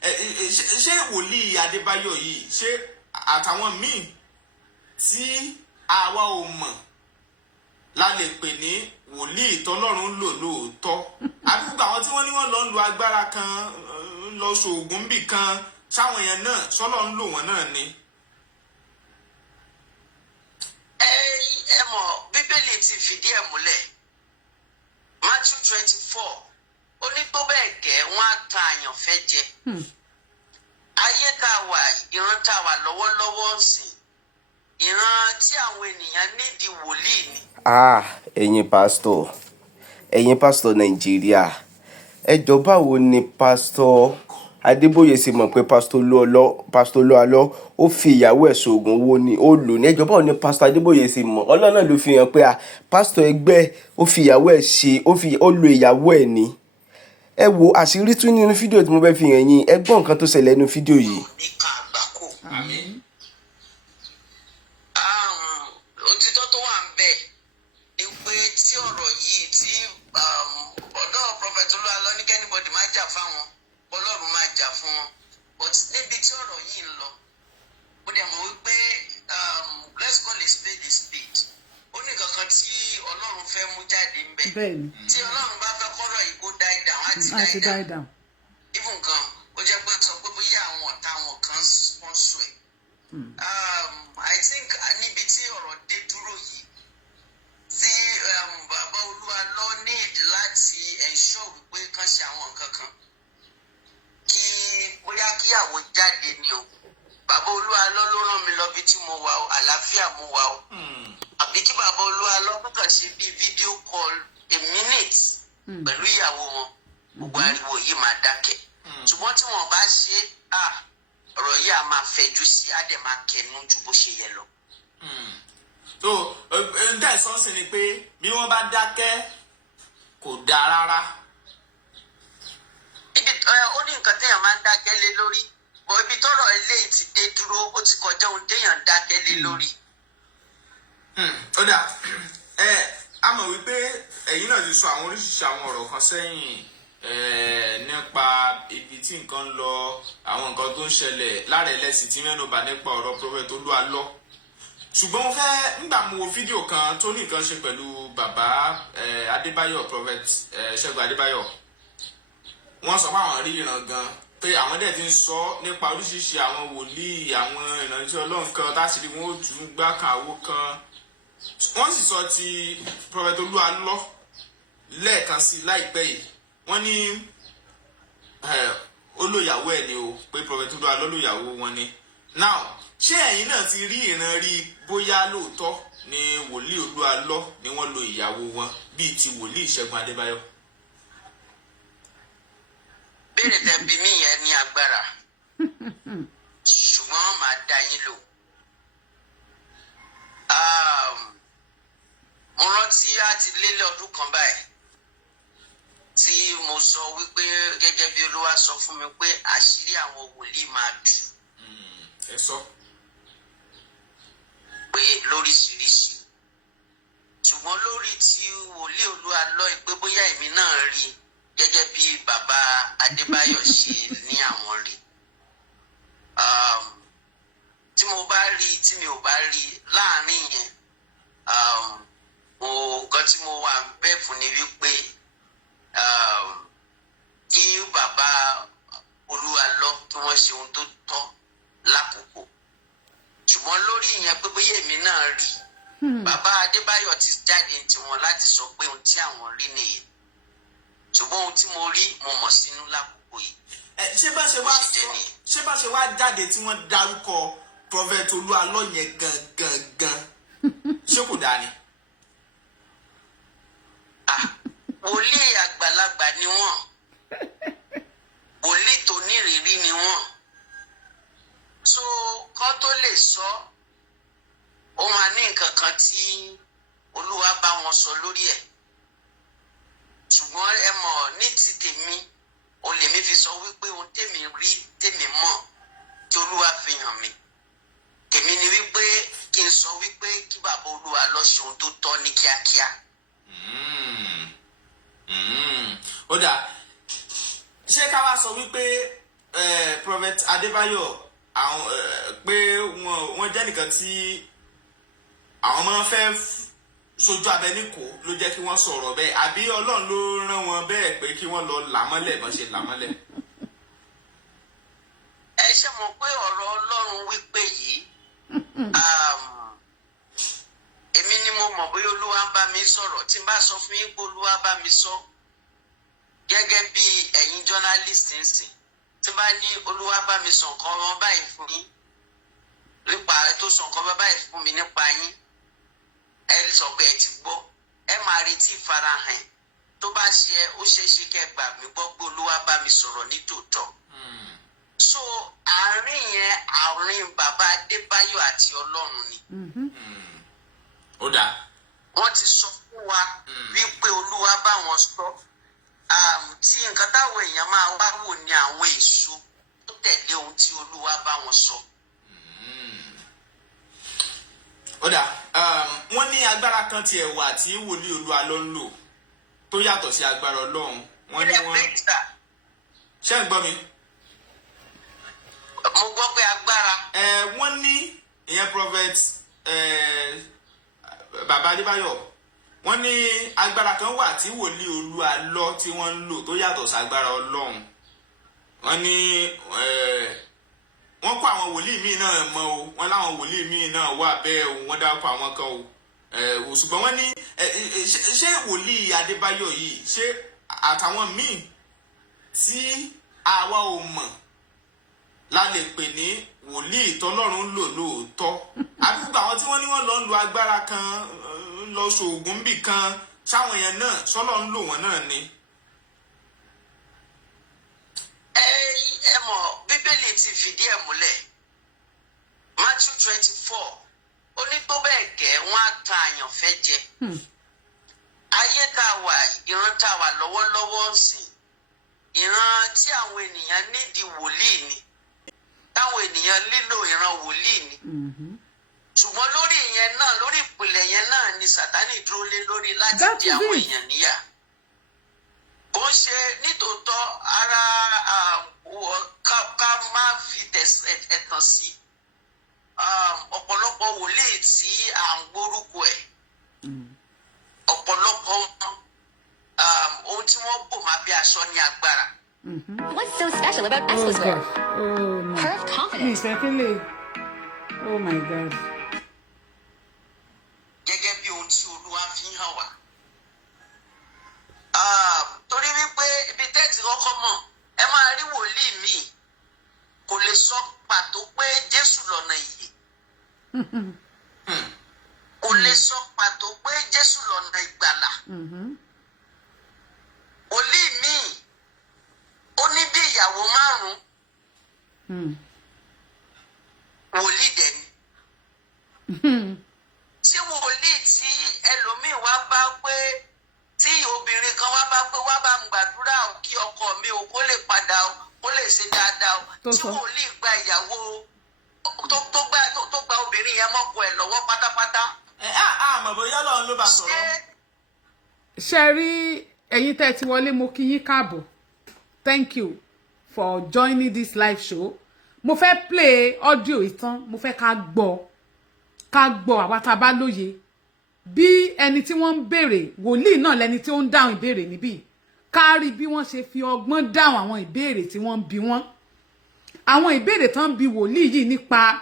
ṣé wòlíì Adebayo yìí ṣé àtàwọn míì tí àwa ò mọ̀ la lè pè ní wòlíì tọ́lọ́run lò lóòótọ́ àbí gbogbo àwọn tí wọ́n ní wọ́n lọ ń lo agbára kan lọ ṣoògùn bì kan sáwọn èèyàn náà sọ́lọ́ ń lò wọ́n náà ni. ẹ mọ̀ bíbélì ti fìdí ẹ̀ múlẹ̀ Matthew 24 ó ní tó bẹ́ẹ̀ gẹ́ wọ́n á tan àyànfẹ́ jẹ. Ayé tá a wà ìran tá a wà lọ́wọ́lọ́wọ́ ń sìn ìran tí àwọn ènìyàn nídìí wòlíì ni. ẹ̀yin pásítọ̀ Nàìjíríà ẹ jọ̀ọ́ báwo ni pásítọ̀ Adébóyè sì mọ̀ pé pásítọ̀ Olualo ó fi ìyàwó ẹ̀ ṣoògùn owó ni ó lò ní ẹjọ́ báwo ni pásítọ̀ Adébóyè sì mọ̀ Ọlọ́run ló fi hàn pé pásítọ̀ ẹgbẹ́ ó fi ìyàwó ẹ̀ ṣe ó lo ìyàwó ẹ̀ ni ẹ wo àṣírí tún nínú fídíò tí mo fẹ́ fi hàn yín ẹ gbọ́ nǹkan tó ṣẹlẹ̀ nínú fídíò yìí. Òtítọ́ tó wà ń bẹ̀ ni pé tí ọ̀rọ̀ yìí tí ọ̀dọ́ Prophet Olualo ní kẹ́nìbọ̀dì máa jà fáwọn Ọlọ́run máa jà fún wọn but níbi tí ọ̀rọ̀ yìí ń lọ ó dẹ̀ mọ̀ wípé let's call a spade a spade ó ní kankan tí Ọlọ́run fẹ́ mú jáde ń bẹ̀ tí Ọlọ́run bá fẹ́ kọ́rọ̀ yìí kó die down á ti die down even kan ó jẹ́ pé sọ pé bóyá àwọn ọ̀tá wọn kan sponsor ẹ̀ I think níbi tí ọ̀rọ̀ dé dúró yìí tí bàbá Olualo ní ìdí láti ensure wípé kán ṣe àwọn nǹkan kan kí bóyá kíyàwó jáde ni o bàbá Olualo ló rán mi lọ bí tí mo wà o àlàáfíà mo wà o àbí kí bàbá Olualo kàn ṣe bí video call a minute pẹ̀lú ìyàwó wọn gbogbo ariwo yìí máa dákẹ́ ṣùgbọ́n tí wọ́n bá ṣe ọ̀rọ̀ yìí a máa fẹ̀jú sí á dẹ̀ máa kẹnu ju bó ṣe yẹ lọ. so ǹdẹ́ sọ́ọ̀sì ni pé bí wọ́n bá dákẹ́ kò dáa rárá. Ó ní nǹkan téèyàn máa ń dákẹ́ lé lórí bọ̀ ibi tọ́rọ̀ eléyìí ti dé dúró ó ti kọjá ohun téèyàn ń dákẹ́ lé lórí. Ó dà a mọ̀ wípé ẹ̀yin náà ti sọ àwọn oríṣiríṣi àwọn ọ̀rọ̀ kan sẹ́yìn nípa ibi tí nǹkan lọ àwọn nǹkan tó ń ṣẹlẹ̀ lára ẹlẹ́sìn tí mẹ́nubà nípa ọ̀rọ̀ Prophet Olualo ṣùgbọ́n mo fẹ́ nígbà mo wo fídíò kan tó ní nǹkan ṣe pẹ̀lú bàbá Adebayo Prophet Segun Adebayo wọ́n sọ pé àwọn rí ìran gan pé àwọn dẹ̀ ti ń sọ nípa oríṣiríṣi àwọn wòlíì àwọn ìrànṣẹ́ Ọlọ́run kan táṣìírí wọn ó tún gbá kan àwo kan wọ́n sì sọ ti Prophet Olualo lẹ́ẹ̀kan sí láìpẹ́ yìí wọ́n ní olóyàwó ẹ̀ ni o pé Prophet Olualo lóyàwó wọn ni now ṣé ẹ̀yin náà ti rí ìran rí bóyá lóòótọ́ ni wòlíì Olualo ni wọ́n lo ìyàwó wọn bíi ti wòlíì Segun Adebayo. béèrè tẹ̀bí mi yẹn ní agbára ṣùgbọ́n màá dá yín lò. mo rántí láti lélẹ̀ ọdún kan báyìí tí mo sọ wípé gẹ́gẹ́ bí Olúwa sọ fún mi pé àṣírí àwọn wòlíì máa tú. Ẹ sọ. Pé lóríṣiríṣi ṣùgbọ́n lórí tí wòlíì Olualo pé bóyá èmi náà rí gẹ́gẹ́ bí bàbá Adebayo ṣe ní àwọn rí tí mo bá rí tí mi ò bá rí láàrin yẹn nǹkan tí mo wà bẹ́ẹ̀ fún ni wípé kí bàbá Olualo kí wọ́n ṣe ohun tó tọ́ lákòókò ṣùgbọ́n lórí ìyẹn pé bóyá èmi náà rí bàbá Adebayo ti jáde tiwọn láti sọ pé ohun tí àwọn rí nìyẹn ṣùgbọ́n ohun tí mo rí mo mọ̀ sínú lákòókò yìí. ṣé bá ṣe wá jáde tí wọ́n dárúkọ Prophet Olualo yẹn gangan ṣé kò dáa ni. wòlíì àgbàlagbà ni wọ́n wòlíì tó nírìírí ni wọ́n so kán tó lè sọ ó máa ní nǹkan kan tí Olúwa bá wọn sọ lórí ẹ̀ ṣùgbọ́n ẹ mọ̀ ní ti tèmi o lèmi fi sọ wípé ohun tèmi rí tèmi mọ̀ tí Olúwa fi hàn mí tèmi ni wípé kí n sọ wípé kí bàbá Olualo ṣe ohun tó tọ́ ní kíákíá. Ó dà ṣé ká wá sọ wípé prophet Adebayo àwọn pé wọ́n jẹ́ nìkan tí àwọn máa fẹ́ sojú abẹ níkò ló jẹ́ kí wọ́n sọ̀rọ̀ bẹ́ẹ̀ àbí Ọlọ́run ló rán wọn bẹ́ẹ̀ pé kí wọ́n lọ làmọ́lẹ̀ bọ́n ṣe làmọ́lẹ̀. Ẹ ṣe mọ̀ pé ọ̀rọ̀ Ọlọ́run wípé yìí èmi ni mo mọ̀ bóyá Olúwa ń bá mi sọ̀rọ̀ tí n bá sọ fún yín pé Olúwa bá mi sọ gẹ́gẹ́ bí ẹ̀yin journalist ń sìn tí bá ní Olúwa bá mi sọ nǹkan wọn báyìí fún yín nípa tó sọ nǹkan báyìí fún mi nípa yín ẹ sọ pé ẹ ti gbọ́ ẹ máa retí ìfarahàn tó bá ṣe ó ṣeé ṣe kẹ́ gbà mí gbọ́ pé Olúwa bá mi sọ̀rọ̀ ní tòótọ́. So àárín yẹn àárín bàbá Adébáyò àti Ọlọ́run ni. Ó dà. Wọ́n ti sọ fún wa wípé Olúwa bá wọn sọ tí nǹkan táwọn èèyàn máa wá wò ní àwọn èso tó tẹ̀lé ohun tí Olúwa bá wọn sọ. Ó dà. Wọ́n ní agbára kan tiẹ̀ wà tí wòlíì Olualo ń lò tó yàtọ̀ sí agbára Ọlọ́run. Wọ́n ní wọ́n. Ṣé ń gbọ́ mi? Mo gbọ́ pé agbára. Wọ́n ní ìyẹn prophet bàbá Adébáyọ̀ wọ́n ní agbára kan wà tí wòlíì Olualo tí wọ́n ń lò tó yàtọ̀ sí agbára Ọlọ́run. Wọ́n ní wọ́n kó àwọn wòlíì míì náà mọ́ o wọ́n láwọn wòlíì míì náà wà bẹ́ẹ̀ o wọ́n dákọ̀ àwọn kan o ṣùgbọ́n wọ́n ní ṣé wòlíì Adébáyọ̀ yìí ṣé àtàwọn míì tí àwa ò mọ̀ la lè pè ní wòlíì tọ́lọ́run lò lóòótọ́ àbí gbogbo àwọn tí wọ́n ní wọ́n lọ ń lo agbára kan lọ ṣoògùn bì kan sáwọn yẹn náà sọ́lọ́ ń lò wọ́n náà ni. Ẹ mọ̀ Bíbélì ti fìdí ẹ̀ múlẹ̀ Matthew 24 ó ní tó bẹ́ẹ̀ gẹ́ wọ́n á ta àyànfẹ́ jẹ. Ayé tá a wà ìran tá a wà lọ́wọ́lọ́wọ́ ń sìn ìran tí àwọn ènìyàn nídìí wòlíì ni táwọn ènìyàn lílo ìran wòlíì ni. Ṣùgbọ́n lórí ìyẹn náà lórí ìpìlẹ̀ yẹn náà ni Sátánì dúró lé lórí láti di àwọn èèyàn níyà. Kò ń ṣe nítòótọ́ ara ká má fi ẹ̀tàn sí ọ̀pọ̀lọpọ̀ wòlíì tí à ń gbórúkọ ẹ̀ ọ̀pọ̀lọpọ̀ ohun tí wọ́n bò má bí aṣọ ní agbára. What's so special about Esco's wear? Oh no. Her confidence. Oh my God. Gẹ́gẹ́ bí ohun tí Olúwa fi hàn wá. Torí wípé ibi tẹ́ẹ̀tì kọ́kọ́ mọ̀ ẹ máa rí wòlíì míì kò lè sọ pàtó pé Jésù lọ́nà ìyè. Kò lè sọ pàtó pé Jésù lọ́nà ìgbàlà. Wòlíì míì ó ní bí ìyàwó 5. Wòlíì dẹ̀ ni. Tí wòlíì tí ẹlòmíì wá bá pé tí obìnrin kan wá bá pé wá bá ń gbàdúrà kí ọkọ mi ò kó lè padà o kó lè ṣe dáadáa o tí wòlíì gba ìyàwó tó gba obìnrin yẹn mọ́kọ ẹ̀ lọ́wọ́ pátápátá. Àmọ́ bóyá Ọlọ́run ló bá sọ̀rọ̀. Ṣé rí ẹ̀yin tẹ́ ti wọlé mo kí yín káàbọ̀. Thank you for joining this live show. Mo fẹ́ play audio ìtàn, mo fẹ́ ká gbọ́ àwa tá bá lóye. Bí ẹni tí wọ́n ń béèrè, wòlíì náà lẹni tí ó ń dáhùn ìbéèrè níbí. Ká rí bí wọ́n ṣe fi ọgbọ́n dáhùn àwọn ìbéèrè tí wọ́n ń bi wọ́n. Àwọn ìbéèrè tán bi wòlíì yìí nípa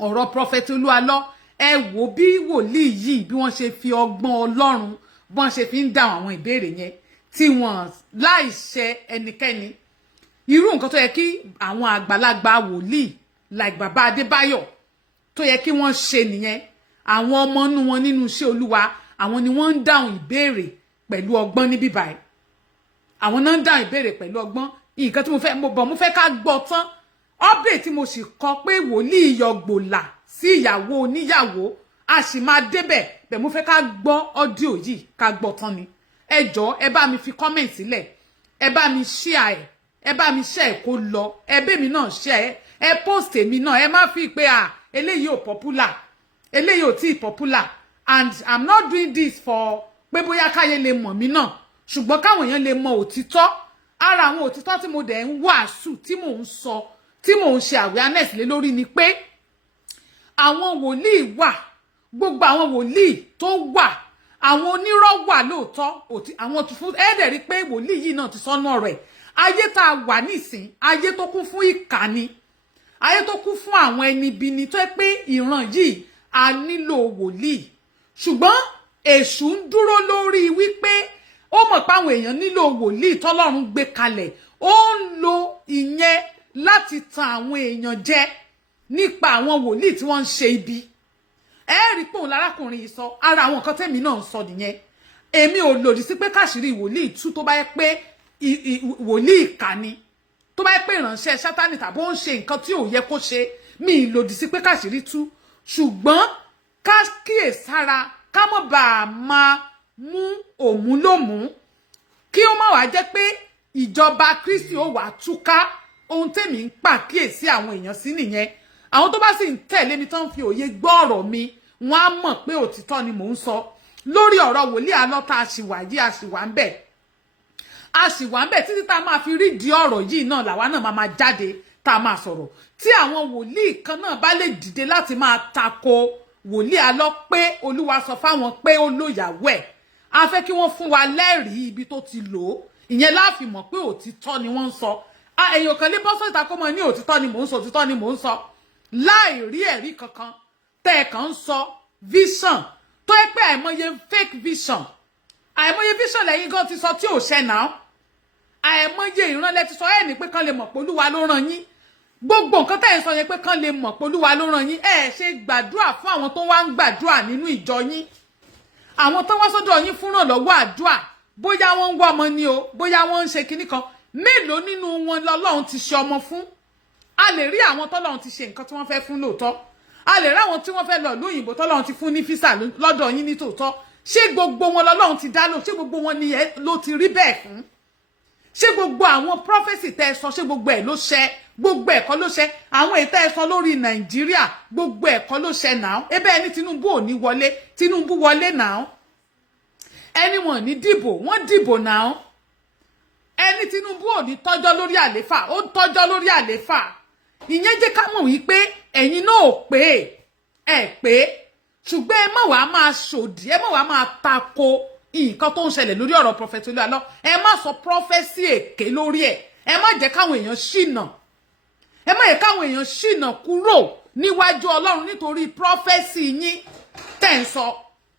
ọ̀rọ̀ prophet Olualo. Ẹ wò bí wòlíì yìí bí wọ́n ṣe fi ọgbọ́n Ọlọ́run bí wọ́n ṣe fi ń dáhùn àwọn ìbéèrè yẹn tí wọ́n láì ṣe ẹnikẹ́ni. Irú nǹkan tó yẹ kí àwọn àgbàlagbà wòlíì like bàbá Adébáyọ̀ tó yẹ kí wọ́n ṣe nìyẹn. Àwọn ọmọ inú wọn nínú iṣẹ́ Olúwa àwọn ni wọ́n ń dáhùn ìbéèrè pẹ̀lú ọgbọ́n níbí báyìí. Àwọn náà ń dáhùn ìbéèrè pẹ̀lú ọgbọ́n. Nǹkan tí mo fẹ́ ká gbọ́ tán. Update tí mo sì kọ pé wòlíì yọgbòlà sí ìyàwó oníyàwó a sì máa débẹ̀ bẹ̀ mo fẹ́ ká gbọ́ audio yìí ká gbọ́ tán ni. Ẹ jọ̀ọ́ ẹ bá mi fi comment sílẹ̀. Ẹ bá mi share ẹ̀. Ẹ bá mi share kó lọ. Ẹ bẹ̀ mi náà share ẹ post èmi náà. Ẹ má fi pé eléyìí ò popular. Eléyìí ò tí popular. And I'm not doing this for pé bóyá káyé lè mọ̀ mí náà. Ṣùgbọ́n káwọn èèyàn lè mọ̀ òtítọ́. Ara àwọn òtítọ́ tí mo dẹ̀ ń wàásù tí mò ń sọ tí mò ń ṣe awareness lé lórí ni pé àwọn wòlíì wà, gbogbo àwọn wòlíì tó wà, àwọn onírọ́ wà lóòótọ́, àwọn tuntun ẹ̀ẹ́dẹ̀ rí pé wòlíì yìí náà ti sọ́nà rẹ̀. Ayé tá a wà nísìn, ayé tó kún fún ìkà ni, ayé tó kún fún àwọn ẹni ibi ni, tó yẹ pé ìran yìí a nílò wòlíì. Ṣùgbọ́n èṣù ń dúró lórí wípé ó mọ̀ pé àwọn èèyàn nílò wòlíì tọ́lọ́run gbé kalẹ̀, ó ń lo ìyẹn láti tan àwọn èèyàn jẹ nípa àwọn wòlíì tí wọ́n ń ṣe ibi. Ẹ rí pé òun lárákùnrin yìí sọ, ara àwọn nǹkan tẹ́mi náà ń sọ nìyẹn. Èmi ò lòdì sí pé káṣírí wòlíì tú tó bá yẹ pé wòlíì ìkà ni, tó bá yẹ pé ìránṣẹ́ sátánì tàbí ó ń ṣe nǹkan tí ò yẹ kó ṣe, mi ì lòdì sí pé káṣírí tú. Ṣùgbọ́n ká kíyèsára ká mọ́ bá a máa mú òmúlòmú, kí ó má wá jẹ́ pé ìjọba Kristi ó wà túká. Ohun tèmi ń pàkíyèsí àwọn èèyàn sí nìyẹn. Àwọn tó bá sì ń tẹ̀lé mi tán fi òye gbọ́ ọ̀rọ̀ mi, wọ́n á mọ̀ pé òtítọ́ ni mò ń sọ lórí ọ̀rọ̀ wòlíì alọ́ta. Àṣìwà yìí, àṣìwà ń bẹ̀, àṣìwà ń bẹ̀ títí tá a máa fi rí di ọ̀rọ̀ yìí náà làwa náà máa jáde tá a máa sọ̀rọ̀. Tí àwọn wòlíì kan náà bá lè dìde láti máa tako wòlíì alọ́ pé Olúwa sọ fáwọn pé ó lóyàwó ẹ̀, a fẹ́ kí wọ́n fún wa lẹ́rìí ibi tó ti lò ó, ìyẹn la fi mọ̀ pé òtítọ́ ni wọ́n ń sọ. Èèyàn kan lè bọ́ sọ ìta kó mọ ní òtítọ́ ni mò ń sọ, òtítọ́ ni mò ń sọ, láì rí ẹ̀rí kankan. Tẹ́ ẹ̀ kàn ń sọ vision tó yẹ pé àìmọye fake vision, àìmọye vision lẹ́yìn gan ti sọ tí ò ṣẹ náà, àìmọye ìrànlẹ́ ti sọ ẹ̀ ní pé kán lè mọ̀ pé Olúwa ló rán yín. Gbogbo nǹkan tẹ́ ẹ̀ ń sọ yẹn pé kán lè mọ̀ pé Olúwa ló rán yín. Ẹ ṣe gbàdúrà fún àwọn tó wá ń gbàdúrà nínú ìjọ yín, àwọn tó wá sọ́dọ̀ yín fún ìrànlọ́wọ́ àdúrà, bóyá wọ́n ń wá ọmọ ni o, bóyá wọ́n ń ṣe kinní kan. Mélòó nínú wọn lọ́lọ́run ti ṣe ọmọ fún? A lè rí àwọn tọ́lọ́run ti ṣe nǹkan tí wọ́n fẹ́ fún lóòótọ́, a lè rí àwọn tí wọ́n fẹ́ lọ lóyìnbó tọ́lọ́run ti fún ní físà lọ́dọ̀ yín ní tòótọ́. Ṣé gbogbo wọn lọ́lọ́run ti dá lò? Ṣé gbogbo wọn ni ló ti rí bẹ́ẹ̀ fún? Ṣé gbogbo àwọn prophecy tẹ́ ẹ sọ, ṣé gbogbo ẹ̀ ló ṣẹ? Gbogbo ẹ̀kọ́ ló ṣẹ. Àwọn èyí tẹ́ ẹ sọ lórí Nàìjíríà, gbogbo ẹ̀kọ́ ló ṣẹ náà. Ebe ẹni Tinubu ò ní wọlé, Tinubu wọlé náà. Ẹni wọn ní dìbò, wọ́n dìbò náà. Ẹni Tinubu ò ní tọ́jọ́ lórí àléfà, ó tọ́jọ́ lórí àléfà. Ìyẹn jẹ́ ká mọ̀ wípé ẹ̀yin náà ò pé pé, ṣùgbọ́n ẹ má wá máa ṣòdì, ẹ má wá máa tako nǹkan tó ń ṣẹlẹ̀ lórí ọ̀rọ̀ Prophet Olualo. Ẹ má sọ prophecy èké lórí ẹ̀, ẹ má jẹ́ káwọn èèyàn ṣìnà, ẹ má yẹ káwọn èèyàn ṣìnà kúrò níwájú Ọlọ́run nítorí prophecy yín tẹ́ ń sọ.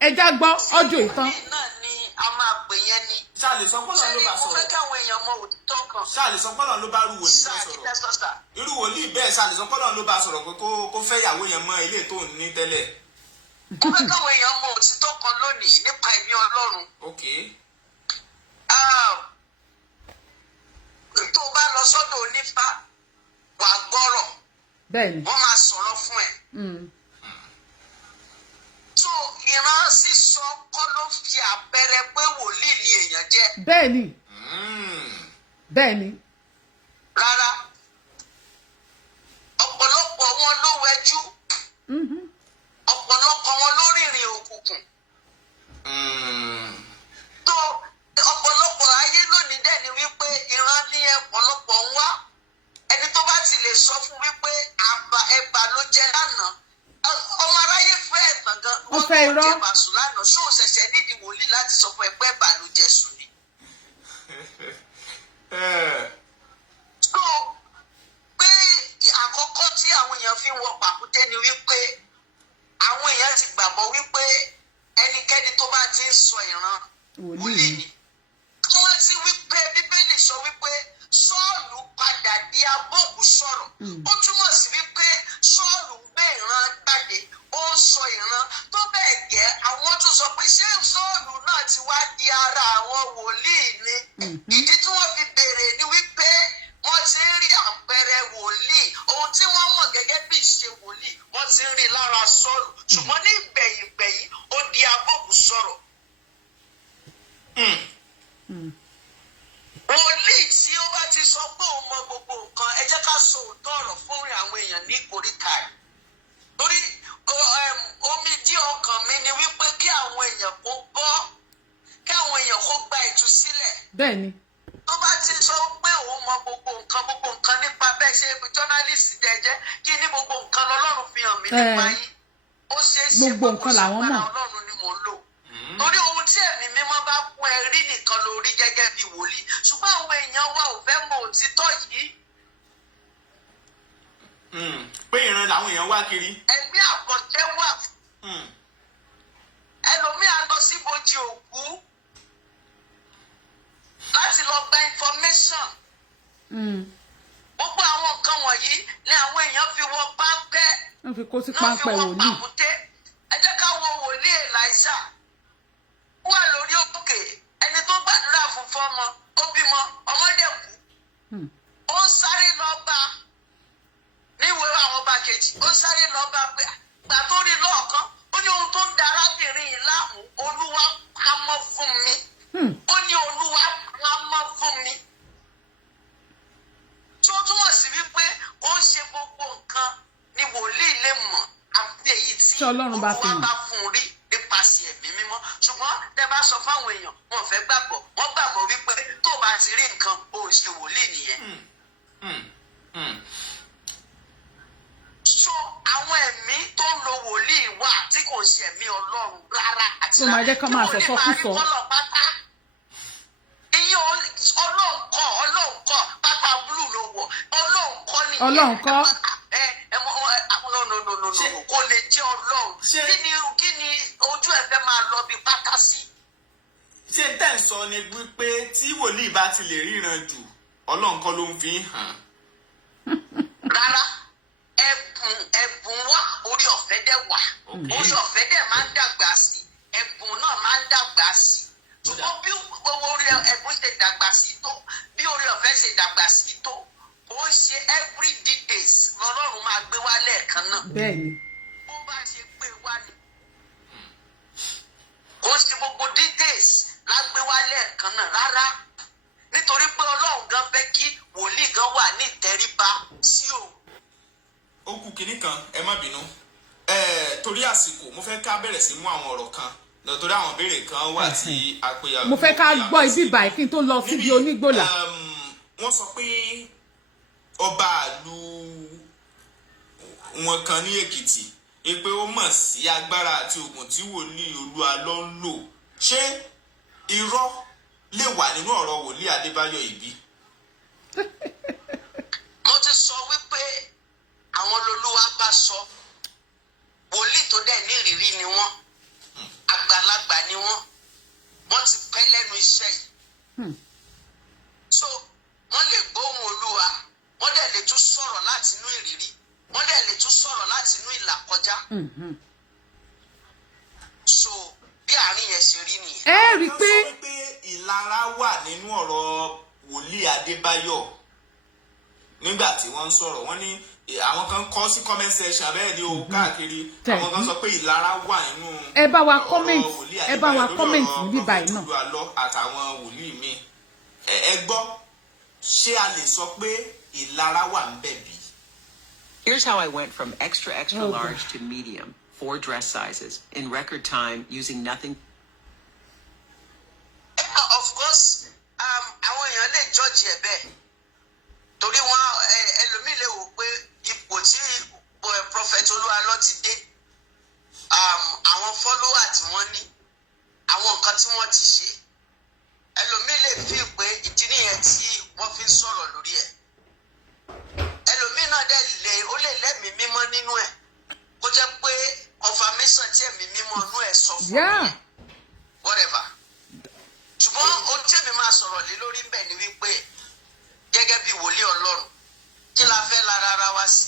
Ẹ já gbọ́ ọjọ́ ìtàn. náà ni a máa pè yẹn ni. ṣáàlì sọ pọ́nà ló bá mo fẹ́ sọ̀rọ̀. káwọn èèyàn mọ òtítọ́ kan. ṣáàlì sọ pọ́nà ló bá rú wòlíì bẹ́ẹ̀ sọ̀rọ̀. irú wòlíì bẹ́ẹ̀ ṣáàlì sọ pọ́nà ló bá sọ̀rọ̀ pé kó fẹ́ ìyàwó yẹn mọ́ ilé tó ń ní tẹ́lẹ̀. mo fẹ́ káwọn èèyàn mọ òtítọ́ kan lónìí nípa ẹ̀mí Ọlọ́run. ok. tó o bá lọ sọ́dọ̀ onífá wà gbọ́rọ̀. Bẹ́ẹ̀ni. wọ́n máa sọ̀rọ̀ fún ẹ. tó ìran sísọ kọ́ ló fi àpẹẹrẹ pé wòlíì ni èèyàn jẹ́. Bẹ́ẹ̀ni. Bẹ́ẹ̀ni. rárá ọ̀pọ̀lọpọ̀ wọn ló wẹjú. ọ̀pọ̀lọpọ̀ wọn ló rìnrìn òkùnkùn. tó ọ̀pọ̀lọpọ̀ ayé lónìí dẹ̀ ni wípé ìran ní ọ̀pọ̀lọpọ̀ ń wá. ẹni tó bá ti lè sọ fún wípé ẹ̀bà ló jẹ lánàá, ọmọ aráyé fẹ́ ẹ̀tàn gan. Ó fẹ́ irọ́. wọ́n jẹ bàṣù lánàá, ṣó o ṣẹ̀ṣẹ̀ nídìí wòlíì láti sọ fún ẹgbẹ́ ẹ̀bà ló jẹ sùn ni. so pé àkọ́kọ́ tí àwọn èèyàn fi ń wọ pàkúté ni wípé àwọn èèyàn ti gbàgbọ́ wípé ẹnikẹ́ni tó bá ti ń sọ ìran wòlíì ni. wọ́n ti wípé Bíbélì sọ wípé Sọ́ọ̀lù padà di abọ́ọ̀bù sọ̀rọ̀. ó túmọ̀ sí wípé Sọ́ọ̀lù gbé ìran jáde, ó ń sọ ìran tó bẹ́ẹ̀ gẹ́ àwọn tó sọ pé ṣé Sọ́ọ̀lù náà ti wá di ara àwọn wòlíì ni. ìdí tí wọ́n fi béèrè ni wípé wọ́n ti ń rí àpẹẹrẹ wòlíì, ohun tí wọ́n mọ̀ gẹ́gẹ́ bí ìṣe wòlíì wọ́n ti ń rí lára Sọ́ọ̀lù, ṣùgbọ́n ní ìgbẹ̀yìngbẹ̀yìn ó di abọ́ọ̀bù sọ̀rọ̀. wòlíì tí ó bá ti sọ pé òun mọ gbogbo nǹkan, ẹ jẹ́ ká sọ òótọ́ ọ̀rọ̀ fún àwọn èèyàn ní ìkórìíta ẹ̀. torí omi dí ọkàn mi ni wípé kí àwọn èèyàn kó bọ́, kí àwọn èèyàn kó gba ìtúsílẹ̀. Bẹ́ẹ̀ni. tó bá ti sọ pé òun mọ gbogbo nǹkan nípa bẹ́ẹ̀ ṣe journalist jẹ́jẹ́ kí ní gbogbo nǹkan lọ́lọ́run fi hàn mí nípa yín ó ṣeé ṣe gbogbo nǹkan làwọn mọ̀ Ọlọ́run ni mò ń lò torí ohun tí ẹ̀mí mímọ́ bá kún ẹ rí nìkan lórí gẹ́gẹ́ bí wòlíì ṣùgbọ́n àwọn èèyàn wa ò fẹ́ mọ òtítọ́ yìí. pé ìran làwọn èèyàn wá kiri. ẹ̀mí àkọ́jẹ́ wà ẹlòmíà lọ síbojì òkú láti lọ gba information. gbogbo àwọn nǹkan wọ̀nyí ni àwọn èèyàn fi wọ páńpẹ́ wọ́n fi kó sí páńpẹ́ wòlíì. ẹ jẹ́ ká wo wòlíì Èlíṣà wà lórí òkè ẹni tó gbàdúrà fún fọ́mọ ó bímọ ọmọdé kú ó ń sáré lọ bá níwèé àwọn ọba kejì ó ń sáré lọ bá pé gbà tó rí lọ́ọ̀kan ó ní ohun tó ń da arábìnrin yìí láàmú Olúwa pamọ́ fún mi ó ní Olúwa pamọ́ fún mi tó túmọ̀ sí wípé ó ń ṣe gbogbo nǹkan ni wòlíì lè mọ̀ àti èyí tí Olúwa bá fún un rí nípasẹ̀ ẹ̀mí mímọ́ ṣùgbọ́n tẹ́ bá sọ fáwọn èèyàn wọn fẹ́ gbàgbọ́ wọ́n gbàgbọ́ wípé tó bá ti rí nǹkan ó ń ṣe wòlíì nìyẹn. so àwọn ẹ̀mí tó ń lo wòlíì wà tí kò ṣe ẹ̀mí Ọlọ́run rárá àti rárá tí wọ́n lè máa rí kọ́lọ̀ pátá iye Ọlọ́run kọ́ pápá blue ló wọ̀ Ọlọ́run kọ́ nìyẹn Ọlọ́run kọ́ no kò lè jẹ́ Ọlọ́run kí ni ojú ẹ̀ fẹ́ máa lọ bí pátá sí. ṣé tẹ́ ń sọ ni wípé tí wòlíì bá ti lè ríran jù Ọlọ́run kọ́ ló ń fi hàn. rárá ẹ̀bùn wà orí ọ̀fẹ́ dẹ̀ wà orí ọ̀fẹ́ dẹ̀ máa ń dàgbà sí ẹ̀bùn náà máa ń dàgbà sí ṣùgbọ́n bí owó orí ẹ̀bùn ṣe dàgbà sí tó bí orí ọ̀fẹ́ ṣe dàgbà sí tó ó ṣe every details lọ́lọ́run máa gbé wá lẹ́ẹ̀kan náà. bẹ́ẹ̀ni. bó bá ṣe gbé wá ni ó ṣe gbogbo details la gbé wá lẹ́ẹ̀kan náà rárá nítorí pé Ọlọ́run gan fẹ́ kí wòlíì gan wà ní ìtẹríba sí òun. ó kù kínní kan ẹ má bínú torí àsìkò mo fẹ́ ká bẹ̀rẹ̀ sí mú àwọn ọ̀rọ̀ kan nítorí àwọn ìbéèrè kan wà tí a pè ya. mo fẹ́ ká gbọ́ ibi báyìí kí n tó lọ síbi onígbòlà. wọ́n sọ pé ọba ìlú wọn kan ní Èkìtì pé ó mọ̀ sí agbára àti oògùn tí wòlíì Olualo ń lò ṣé irọ́ lè wà nínú ọ̀rọ̀ wòlíì Adébáyọ̀ ìbí. mo ti sọ wípé àwọn lolúwa bá sọ wòlíì tó dẹ̀ ní ìrírí ni wọ́n àgbàlagbà ni wọ́n ti pẹ́ lẹ́nu iṣẹ́ yìí so wọ́n lè gbóhùn Olúwa wọ́n dẹ̀ lè tún sọ̀rọ̀ láti inú ìrírí wọ́n dẹ̀ lè tún sọ̀rọ̀ láti inú ìlàkọjá so bí àárín yẹn ṣe rí nìyẹn. ẹ rí i pé wọ́n sọ pé ìlara wà nínú ọ̀rọ̀ wòlíì Adébáyọ̀ nígbà tí wọ́n ń sọ̀rọ̀ wọ́n ní àwọn kan kọ sí comment section bẹ́ẹ̀ ni o káàkiri àwọn kan sọ pé ìlara wà nínú ẹ bá wa comment níbí báyìí náà Olualo àtàwọn wòlíì mi ẹ gbọ́ ṣé a lè sọ pé ìlara wà ń bẹ̀ bí. Here's how I went from extra large to medium, 4 dress sizes, in record time using nothing. Of course, àwọn èèyàn lè judge ẹ bẹ́ẹ̀ torí wọn ẹlòmíì lè wò pé ipò tí Prophet Olualo ti dé àwọn follower tí wọ́n ní àwọn nǹkan tí wọ́n ti ṣe ẹlòmíì lè fi pé ìdí nìyẹn tí wọ́n fi ń sọ̀rọ̀ lórí ẹ̀ ẹlòmíì náà dẹ̀ ó lè lẹ́mìí mímọ́ nínú ẹ̀ kó jẹ́ pé confirmation tí ẹ̀mí mímọ́ inú ẹ̀ sọ fún mi whatever ṣùgbọ́n ohun tí èmi máa sọ̀rọ̀ lé lórí ń bẹ̀ ni wípé gẹ́gẹ́ bí wòlíì Ọlọ́run kí la fẹ́ lára ara wa sí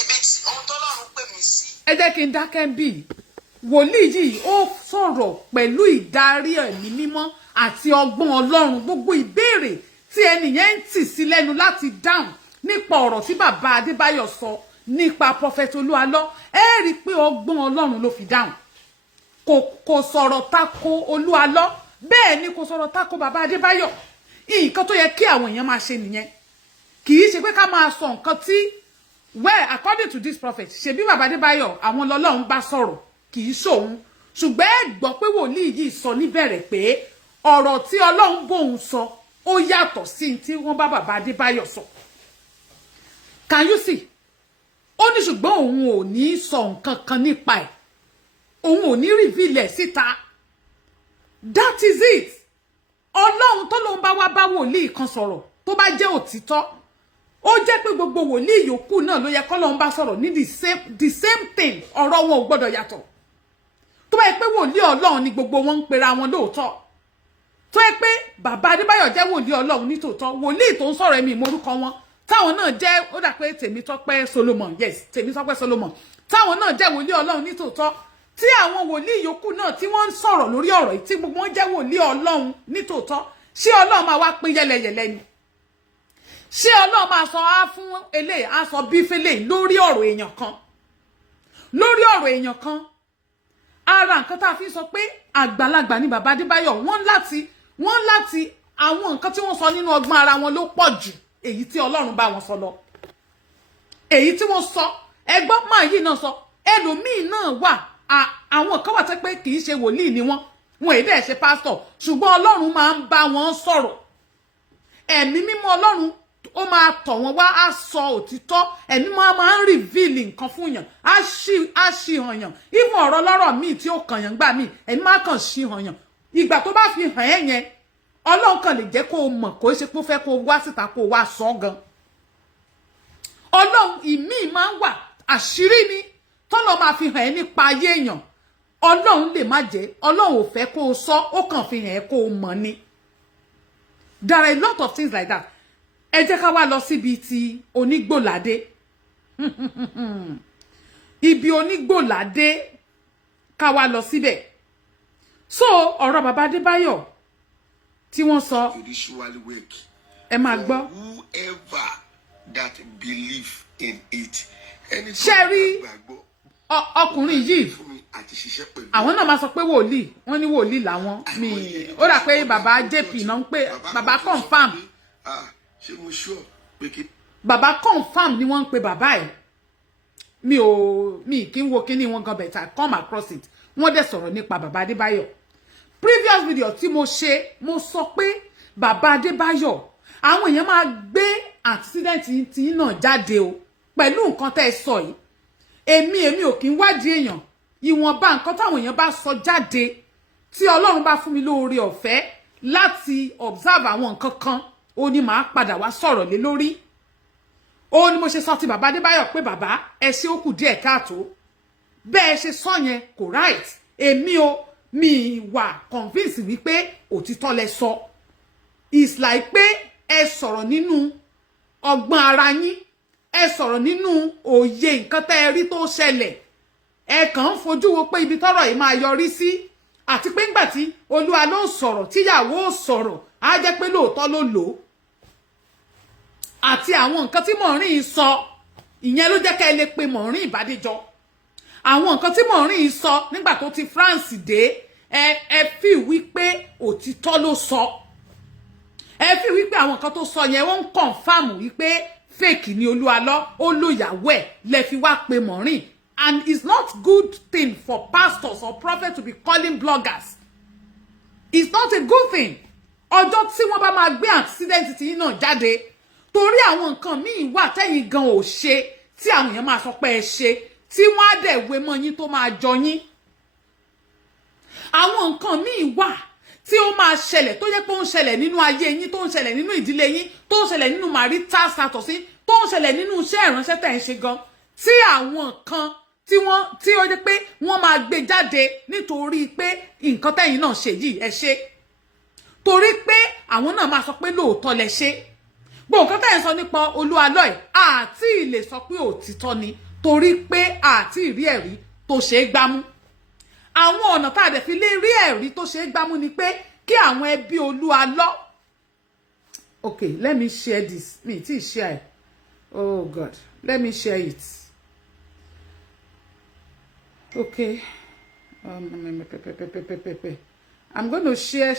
ibi tí ohun tọ́lọ́run pè mí sí. ẹ jẹ́ kí n dákẹ́ bí wòlíì yìí ó sọ̀rọ̀ pẹ̀lú ìdarí ẹ̀mí mímọ́ àti ọgbọ́n Ọlọ́run gbogbo ìbéèrè tí ẹnìyẹn ń tì sí lẹ́nu láti dáhùn nípa ọ̀rọ̀ tí bàbá Adébáyọ̀ sọ nípa Prophet Olualo ẹ rí i pé ọgbọ́n Ọlọ́run ló fi dáhùn kò sọ̀rọ̀ tako Olualo bẹ́ẹ̀ ni kò sọ̀rọ̀ tako bàbá Adébáyọ̀ nǹkan tó yẹ kí àwọn èèyàn máa ṣe nìyẹn kì í ṣe pé ká máa sọ nǹkan tí well according to this prophet ṣebí bàbá Adébáyọ̀ àwọn lọ́lọ́run bá sọ̀rọ̀ kì í ṣòun ṣùgbọ́n ẹ gbọ́ pé wòlíì yìí sọ níbẹ̀rẹ̀ pé ọ̀rọ̀ tí Ọlọ́run bóun sọ ó yàtọ̀ sí tí wọ́n bá bàbá Adébáyọ̀ sọ. Can you see? Ó ní ṣùgbọ́n òun ò ní sọ nǹkan kan nípa ẹ̀. Òun ò ní reveal ẹ̀ síta. That is it. Ọlọ́run tó ló ń bá wá bá wòlíì kan sọ̀rọ̀ tó bá jẹ́ òtítọ́. Ó jẹ́ pé gbogbo wòlíì yòókù náà ló yẹ k'Ọlọ́run bá sọ̀rọ̀ ní the same thing. Ọ̀rọ̀ wọn ò gbọ́dọ̀ yàtọ̀. Tó bá yẹ pé wòlíì Ọlọ́run ni gbogbo wọn ń pera wọn lóòótọ́. Tó yẹ pé bàbá Adébáyọ̀ jẹ́ wòlíì Ọlọ́run ní tòótọ́. Wòlíì tó ń sọ̀rọ̀ ẹ̀mí ìmọ̀rúkọ wọn. Táwọn náà jẹ́ ó dà pé Tèmítọ́pẹ́ Solomon. Yes, Tèmítọ́pẹ́ Solomon. Táwọn náà jẹ́ wòlíì Ọlọ́run ní tòótọ́. Tí àwọn wòlíì yòókù náà tí wọ́n ń sọ̀rọ̀ lórí ọ̀rọ̀ yìí tí gbogbo wọn jẹ́ wòlíì Ọlọ́run ní tòótọ́. Ṣé Ọlọ́run máa wá pín yẹlẹyẹlẹ ni? Ṣé Ọlọ́run máa sọ á fún eléyìí á sọ bí fẹ́lẹ̀ lórí ọ̀rọ̀ èèyàn kan? Lórí ọ̀rọ̀ èèyàn kan. Ara nǹkan tá a fi sọ pé àgbàlagbà ni bàbá Adébáyọ̀ wọ́n láti àwọn nǹkan tí wọ́n sọ nínú ọgbọ́n ara wọn ló pọ̀ jù èyí tí Ọlọ́run bá wọn sọ lọ. Èyí tí wọ́n sọ ẹgbọ́n máa yìí náà sọ ẹlòmíì náà wà àwọn kan wà tẹ́ pé kì í ṣe wòlíì ni wọn èdè ẹ̀ ṣe pásítọ̀ ṣùgbọ́n Ọlọ́run máa ń bá wọn sọ̀rọ̀. Ẹ̀mí mímọ́ Ọlọ́run ó máa tọ̀ wọ́n wá á sọ òtítọ́. Ẹ̀mí máa ń reveal nǹkan fún yàn á ṣì hàn yàn. Even ọ̀rọ̀ lọ́rọ̀ míì tí ó kàn yàn gbà míì ẹ̀mí máa kàn ṣì hàn yàn. Ìgbà tó bá fi hàn ẹ́ yẹn Ọlọ́run kan lè jẹ́ kó o mọ̀ kó ṣe pé ó fẹ́ kó o wá síta kó o wá sọ gan. Ọlọ́run ìmíì máa ń wà àṣírí ni tọ́lọ́ máa fi hàn ẹ́ nípa ayé èèyàn. Ọlọ́run lè má jẹ́ Ọlọ́run ò fẹ́ kó o sọ ó kàn fi hàn ẹ́ kó o mọ̀ ni. There are a lot of things like that. Ẹ jẹ́ ká wá lọ síbi ti onígbòládé. Ibi onígbòládé ká wá lọ síbẹ̀. So ọ̀rọ̀ bàbá Adébáyọ̀ tí wọ́n sọ ẹ máa gbọ́. Whoever that believe in it. Ṣé rí ọkùnrin yìí àwọn náà máa sọ pé wòlíì wọ́n ní wòlíì làwọn mi ó dà pé bàbá JP náà ń pè bàbá confam. Bàbá confam ni wọ́n ń pe bàbá ẹ̀. Mi kí n wo kíní wọn gan but I come across it. Wọ́n dẹ̀ sọ̀rọ̀ nípa bàbá Adébáyọ̀. Previous video tí mo ṣe mo sọ pé bàbá Adébáyọ̀ àwọn èèyàn máa gbé accident tí náà jáde o pẹ̀lú nǹkan tẹ́ ẹ sọ yìí. Èmi ò kí ń wádìí èèyàn. Ìwọ̀nba nǹkan táwọn èèyàn bá sọ jáde tí Ọlọ́run bá fún mi lóore ọ̀fẹ́ láti observe àwọn nǹkan kan ó ní màá padà wá sọ̀rọ̀ lé lórí. Ó ní mo ṣe sọ ti bàbá Adébáyọ̀ pé bàbá ẹ ṣe ó kù díẹ̀ káàtó. Bẹ́ẹ̀ ṣe sọ yẹn kò right. Èmi o mi wà convince wípé òtítọ́ lẹ sọ. It's like pé ẹ sọ̀rọ̀ nínú ọgbọ́n ara yín. Ẹ sọ̀rọ̀ nínú òye nǹkan tẹ́ ẹ rí tó ṣẹlẹ̀. Ẹ kàn ń fojú wo pé ibi tọ́rọ̀ yìí máa yọrí sí. Àti pé ńgbà tí Olualo sọ̀rọ̀ tí Iyawo sọ̀rọ̀ á jẹ́ pé lóòótọ́ ló lò ó. Àti àwọn nǹkan tí Mọ̀rín sọ ìyẹn ló jẹ́ ká ẹ lè pe Mọ̀rín Ìbádéjọ. Àwọn nǹkan tí Mọ̀rín sọ nígbà tó ti France dé ẹ fi wípé òtítọ́ ló sọ. Ẹ fi wípé àwọn nǹkan tó sọ yẹn wọ́n ń confirm wípé fake ni Olualo ó lo ìyàwó ẹ̀ lẹ fi wá pe Mọ̀rín. And it's not good thing for pastors or prophets to be calling bloggers. It's not a good thing. Ọjọ́ tí wọ́n bá máa gbé accident tí náà jáde torí àwọn nǹkan míì wà tẹ́yin gan ò ṣe tí àwọn èèyàn máa sọ pé ẹ ṣe tí wọ́n á dẹ̀ wé mọ́ yín tó máa jọ yín. Àwọn nǹkan míì wà tí ó máa ṣẹlẹ̀ tó yẹ pé ó ń ṣẹlẹ̀ nínú ayé yín tó ń ṣẹlẹ̀ nínú ìdílé yín tó ń ṣẹlẹ̀ nínú marital status yín tó ń ṣẹlẹ̀ nínú iṣẹ́ ìránṣẹ́ tẹ́ ń ṣe gan tí àwọn kan tí ó jẹ́ pé wọ́n máa gbé jáde nítorí pé nǹkan tẹ́yin náà ṣe yìí ẹ ṣe torí pé àwọn náà máa sọ pé lóòótọ́ lẹ ṣe gbogbo nǹkan tẹ́yin sọ nípa Olualo ẹ̀ àti lè sọ pé òtítọ́ ni torí pé àti ìrí ẹ̀rí tó ṣe é gbámú àwọn ọ̀nà tá a dẹ̀ fi lè rí ẹ̀rí tó ṣe é gbámú ni pé kí àwọn ẹbí Olualo okay let me share this me tí share oh God let me share it. Okay. I'm going to share.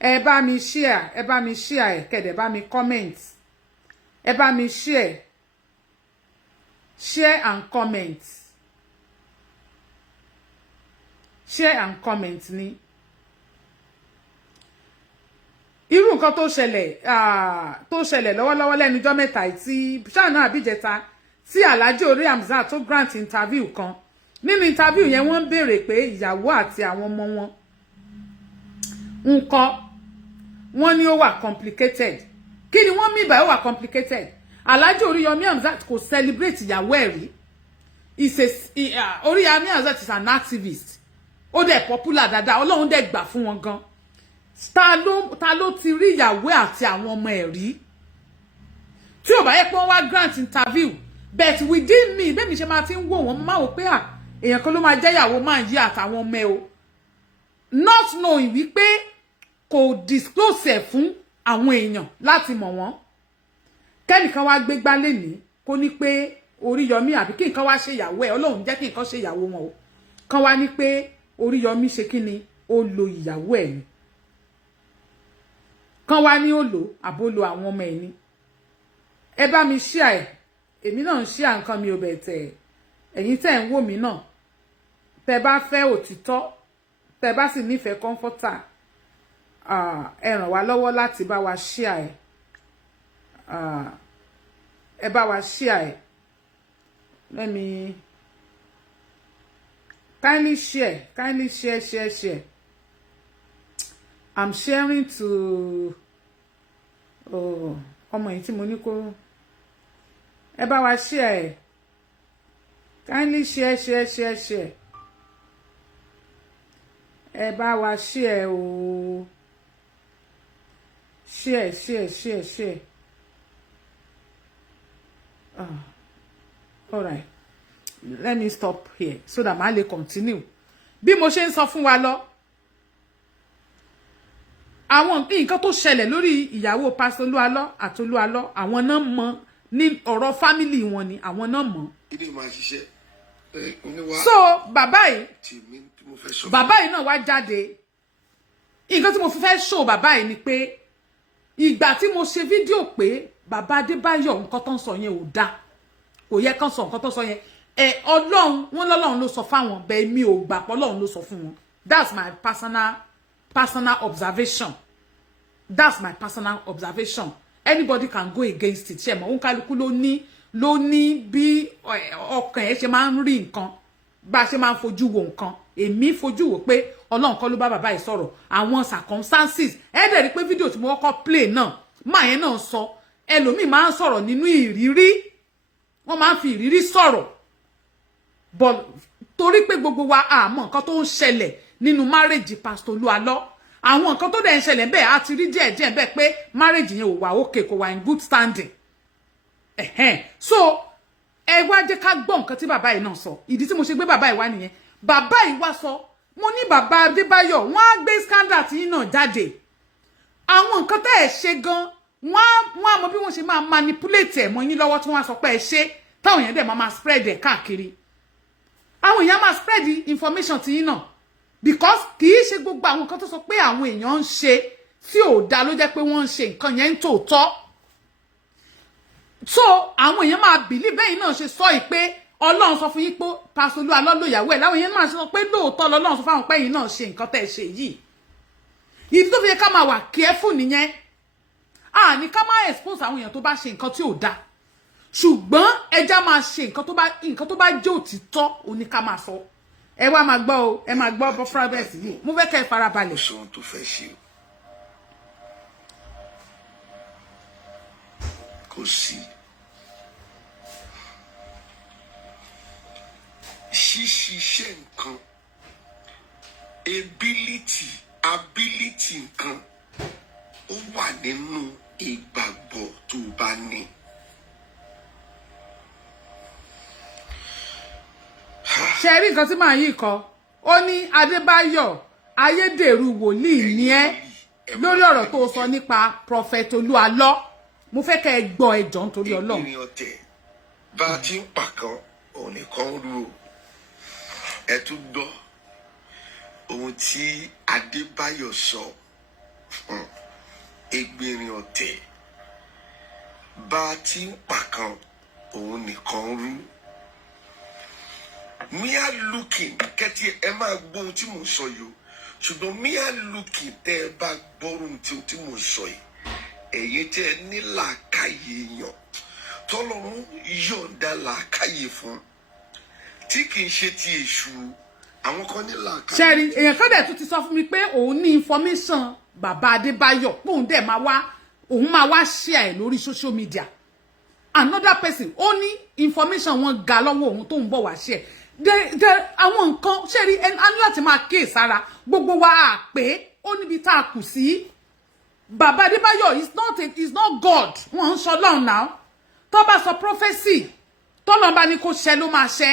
Ẹ bá mi share, kẹ́dẹ̀ bá mi comment. Ẹ bá mi share. Share and comment. Share and comment ni. irú nǹkan tó ṣẹlẹ̀ lọ́wọ́lọ́wọ́ lẹ́nujọ́ mẹ́ta tí ṣáànà àbíjẹta tí Alhaji Ori Hamzat tó grant interview kan nínú interview yẹn wọ́n ń béèrè pé ìyàwó àti àwọn ọmọ wọn ńkọ́ wọ́n ní ó wà complicated kí ni wọ́n mí bá ó wà complicated Alhaji Ori Hamzat kò celebrate ìyàwó ẹ̀ rí Ori Hamzat is an activist ó dẹ̀ popular dáadáa Ọlọ́run dẹ̀ gbà fún wọn gan ta ló ti rí ìyàwó àti àwọn ọmọ ẹ̀ rí tí ò bá yẹ pé wọ́n wá grant interview but within me bẹ́ẹ̀ mi ṣe máa ti ń wò wọ́n máa wò pé èèyàn kan ló máa jẹ́ ìyàwó máa yí àtàwọn ọmọ ẹ̀ o not knowing wípé kò disclose ẹ̀ fún àwọn èèyàn láti mọ̀ wọ́n kẹ́nìkan wá gbé gbálẹ̀ ní kó ní pé Oríyọmí àbí kí nǹkan wá ṣe ìyàwó ẹ̀ Ọlọ́run jẹ́ kí nǹkan ṣe ìyàwó wọn o kan wá ní pé Oríyọmí ṣe kí ni ó lo ìyàwó ẹ̀ ni kan wá ní ó lò àbólò àwọn ọmọ ẹ̀ ni ẹ bá mi share ẹ̀ èmi náà ń share nǹkan mi ò bẹ̀ tẹ̀ ẹ̀yin tẹ́ ń wò mí náà tẹ́ bá fẹ́ òtítọ́ tẹ́ bá sì nífẹ̀ẹ́ comforter ẹ ràn wá lọ́wọ́ láti bá wa share ẹ̀ ẹ bá wa share ẹ̀ let me kindly share I'm sharing to ọmọ yìí tí mo ní kó ẹ bá wa share ẹ̀ kindly share ẹ bá wa share o share all right let me stop here so that màá lè continue bí mo ṣe ń sọ fún wa lọ àwọn nǹkan tó ṣẹlẹ̀ lórí ìyàwó Pastor Olualo àti Olualo àwọn náà mọ̀ ní ọ̀rọ̀ family wọn ni àwọn náà mọ̀ so bàbá yìí náà wá jáde nǹkan tí mo fi fẹ́ show bàbá yìí ni pé ìgbà tí mo ṣe fídíò pé bàbá Adebayo nǹkan tó ń sọ yẹn ò dá kò yẹ kán sọ nǹkan tó sọ yẹn Ọlọ́run wọn lọ́lọ́run ló sọ fáwọn bẹ́ẹ̀ mi ò gbà pé Ọlọ́run ló sọ fún wọn that's my personal observation anybody can go against it ṣe mọ̀ òun kálukú ló ní bí ọkàn ẹ̀ ṣe máa ń rí nǹkan bá ṣe máa ń fojú wo nǹkan èmi fojú wò pé Ọlọ́run kọ́ ló bá bàbá yìí sọ̀rọ̀ àwọn circumstances ẹ dẹ̀ rí pé fídíò tí mo kọ́kọ́ play náà máa yẹn náà sọ ẹlòmíì máa ń sọ̀rọ̀ nínú ìrírí wọ́n máa ń fi ìrírí sọ̀rọ̀ but torí pé gbogbo wa àmọ́ nǹkan tó ń ṣẹlẹ̀ nínú marriage Pastor Olualo àwọn nǹkan tó dẹ̀ ń ṣẹlẹ̀ bẹ́ẹ̀ á ti rí díẹ̀ bẹ́ẹ̀ pé marriage yẹn ò wà okay kò wà in good standing so ẹ wá jẹ́ ká gbọ́ nǹkan tí bàbá yìí náà sọ ìdí tí mo ṣe gbé bàbá yìí wá nìyẹn bàbá yìí wá sọ mo ní bàbá Adebayo wọ́n á gbé scandal tí yín náà jáde àwọn nǹkan tẹ́ ẹ ṣe gan wọ́n á mọ bí wọ́n ṣe máa manipulate ẹ̀ mọ́ yín lọ́wọ́ tí wọ́n á sọ pé ẹ ṣe táwọn èèyàn dẹ̀ máa spread ẹ̀ káàkiri àwọn èèyàn máa spread information tí yín náà because kì í ṣe gbogbo àwọn nǹkan tó sọ pé àwọn èèyàn ń ṣe tí ò dá ló jẹ́ pé wọ́n ń ṣe nǹkan yẹn ń tòótọ́ so àwọn èèyàn máa believe bẹ́yìn náà ṣe sọ yìí pé Ọlọ́run sọ fún yín pé Pastor Olualo lóyàwó ẹ̀ láwọn èèyàn máa sọ pé lóòótọ́ lọ́lọ́run sọ fáwọn pẹ́yìn náà ṣe nǹkan tẹ́ ẹ ṣe yìí ìdí tó fi yẹ ká máa wà careful nìyẹn ní ká máa expose àwọn èèyàn tó bá ṣe nǹkan tí ò dá ṣùgbọ́n ẹja máa ṣe nǹkan tó bá jẹ́ òtítọ́ òní ká máa sọ ẹ wá máa gbọ́ o ẹ máa gbọ́ progress yìí mo fẹ́ kẹ́ ẹ farabalẹ̀. Ṣé tó fẹ́ ṣe kò sí ṣíṣiṣẹ́ nǹkan ability nǹkan ó wà nínú ìgbàgbọ́ tó bá ní. ṣe rí nǹkan tí màá yí kọ ó ní Adébáyọ̀ ayédèrú wòlíì ni ẹ́ lórí ọ̀rọ̀ tó sọ nípa Prophet Olualo mo fẹ́ kẹ́ ẹ gbọ́ ẹjọ́ nítorí Ọlọ́run. ìrìn ọ̀tẹ̀ bá a ti ń pàkan òun nìkan rú o ẹ tún gbọ́ ohun tí Adébáyọ̀ sọ ìgbìnrin ọ̀tẹ̀ bá a ti ń pàkan òun nìkan rú. We are looking kẹ́tí ẹ máa gbọ́ ohun tí mò ń sọ yìí ṣùgbọ́n mi à lùkì tẹ́ ẹ bá gbọ́rùn tí mo sọ yìí ẹ̀yin tẹ́ ẹ ní làákàyè èèyàn tọ́lọ́run yọ̀ǹda làákàyè fún tí kì í ṣe ti èṣù àwọn kan ní làákàyè. ṣẹ́rí èèyàn kan dẹ̀ tún ti sọ fún mi pé òun ní information bàbá Adébáyọ̀ pé òun dẹ̀ máa wá share ẹ̀ lórí social media another person ó ní information wọn ga lọ́wọ́ òun tó ń bọ̀ wá share àwọn nǹkan ṣẹ́rí ẹni láti máa kíyè sára gbogbo wa à pé ó níbi tá a kù sí bàbá Adébáyọ̀ is not God wọ́n ń sọ lọ́run náà tó bá sọ prophecy tọ́lọ́ bá ní kó ṣẹ ló máa ṣẹ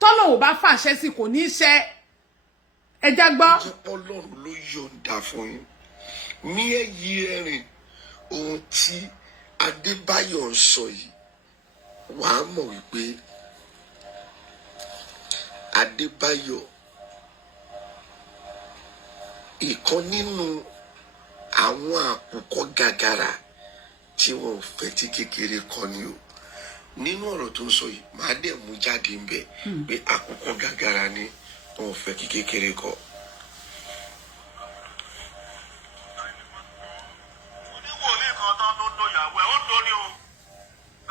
tọ́lọ́ ò bá fàṣẹ sí kò ní ṣẹ ẹja gbọ́. Ọlọ́run ló yọ̀ǹda fún yín ní èyí ẹ̀rìn ohun tí Adébáyọ̀ ń sọ yìí wàá mọ̀ wípé Adébáyọ̀ ìkan nínú àwọn àkùkọ gàgàrà tí wọn ò fẹ́ tí kékeré kọ́ ni o nínú ọ̀rọ̀ tó ń sọ yìí máa dẹ̀ mú jáde ń bẹ̀ pé àkùkọ gàgàrà ni wọn ò fẹ́ kí kékeré kọ́. oníwòlíì kan tán tó lo ìyàwó ẹ̀ ó lo ni o.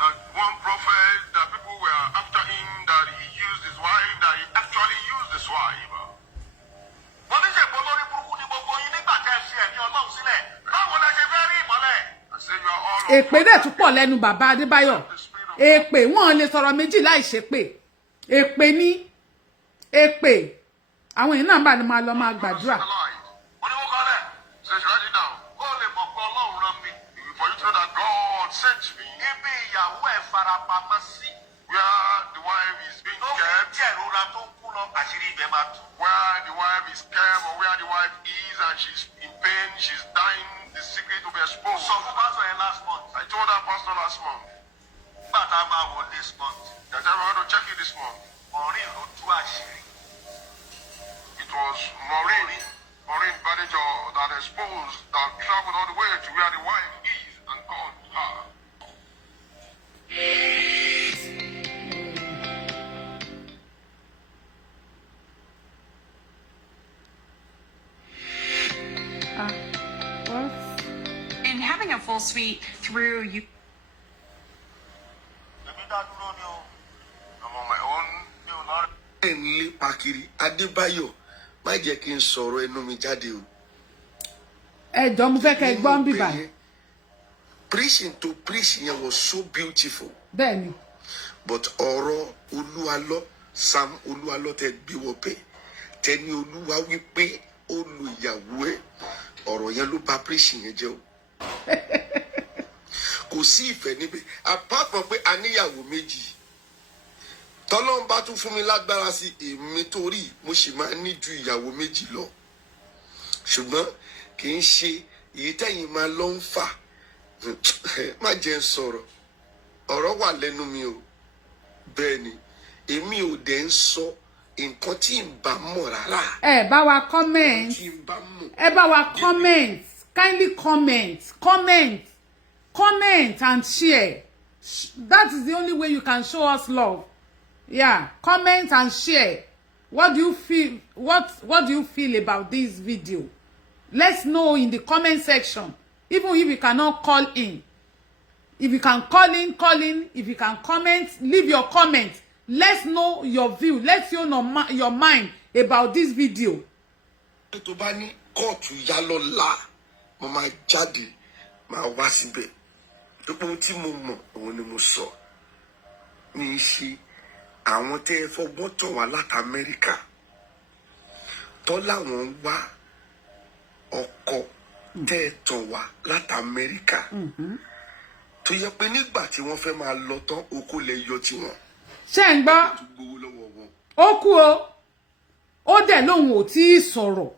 That one prophet that people were after him that he used his wife that he actually used his wife. mo ní ṣèpò lórí burúkú ní gbogbo yín nígbà tẹ́ ẹ fi ẹ̀mí Ọlọ́run sílẹ̀ báwo lẹ ṣe fẹ́ rí ìmọ́lẹ̀. èpè dẹ̀ tún pọ̀ lẹ́nu bàbá Adébáyọ̀ èpè wọn lè sọ̀rọ̀ méjì láì ṣépè èpè ní èpè àwọn èèyàn náà bá ní máa lọ máa gbàdúrà. oníwókọ́lẹ̀ ṣe ṣe write it down ó lè mọ̀ pé Ọlọ́run rán mi for you to know that God sent me. ibi ìyàwó ẹ̀ farapamọ́ sí. where the wife is being kept. tí ẹ̀rora tó ń kú lọ àṣírí ibẹ̀ máa tú. where the wife is kept or where the wife is and she's in pain she's dying the secret will be exposed. sọ fún pásítọ̀ yẹn last month. I told that pastor last month. nígbà tá a máa wọ this month. that I want to check it this month. Maureen ló tú àṣírí. It was Maureen Badejo that exposed that traveled all the way to where the wife is and called her. What? And having a full suite through you. I'm on my own. ẹ̀ ń lépa kiri Adébáyọ̀ má jẹ́ kí n sọ̀rọ̀ ẹnu mi jáde o. ẹ jọ̀ọ́ mo fẹ́ kẹ́ gbọ́ ń bíbà. Preaching to preach yẹn was so beautiful. bẹ́ẹ̀ni. But ọ̀rọ̀ Olualo Sam Olualo tẹ gbé wọ pé tẹni Olúwa wípé ó lu ìyàwó ẹ̀ ọ̀rọ̀ yẹn ló bà preaching yẹn jẹ́ o. Kò sí ìfẹ́ níbẹ̀ apart from pé a níyàwó méjì tọ́lọ́run bá tún fún mi lágbára sí èmi torí mo sì máa ní ju ìyàwó méjì lọ ṣùgbọ́n kì í ṣe èyí tẹ́yìn máa lọ ń fà má jẹ́ ń sọ̀rọ̀ ọ̀rọ̀ wà lẹ́nu mi o bẹ́ẹ̀ ni èmi ò dẹ̀ ń sọ nǹkan tí ń bá mọ̀ rárá. ẹ bá wa comment ẹ bá wa comment kindly comment and share that is the only way you can show us love. Yeah, comment and share. What do you feel? What do you feel about this video? Let's know in the comment section. Even if you cannot call in, if you can call in. If you can comment, leave your comment. Let's know your view. Let's know your mind about this video. Tó bá ní kóòtù yá lọ́la mo máa jáde máa wá síbẹ̀ ohun tí mo mọ̀ òun ni mo sọ ní í ṣe àwọn tẹ́ ẹ fọgbọ́n tọ̀ wá láti Amẹ́ríkà tọ́ láwọn ń wá ọkọ tẹ́ ẹ tọ̀ wá láti Amẹ́ríkà tó yẹ pé nígbà tí wọ́n fẹ́ máa lọ tán oko lè yọ tiwọn. ṣé ń gbọ́ ó kú o ó dẹ̀ lóun ò tí ì sọ̀rọ̀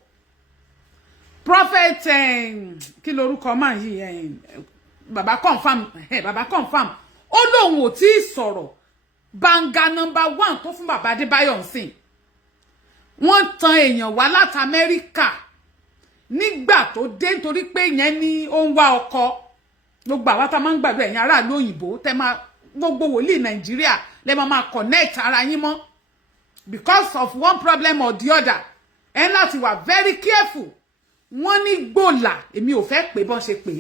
prophet kí lorúkọ máa yí bàbá confam ó lóun ò tí ì sọ̀rọ̀ banga number 1 tó fún bàbá Adébáyọ̀ ń sìn wọ́n tan èèyàn wá láti Amẹ́ríkà nígbà tó dé nítorí pé yẹn ní ó ń wá ọkọ gbogbo àwa tá máa ń gbàdúrà ẹ̀yin aráàlú òyìnbó tẹ́ máa gbogbo wòlíì Nàìjíríà lẹ́ máa connect ara yín mọ́ because of one problem or the other ẹ láti wà very careful. Wọ́n ní gbòlà, èmi ò fẹ́ pé bọ́n ṣe pé.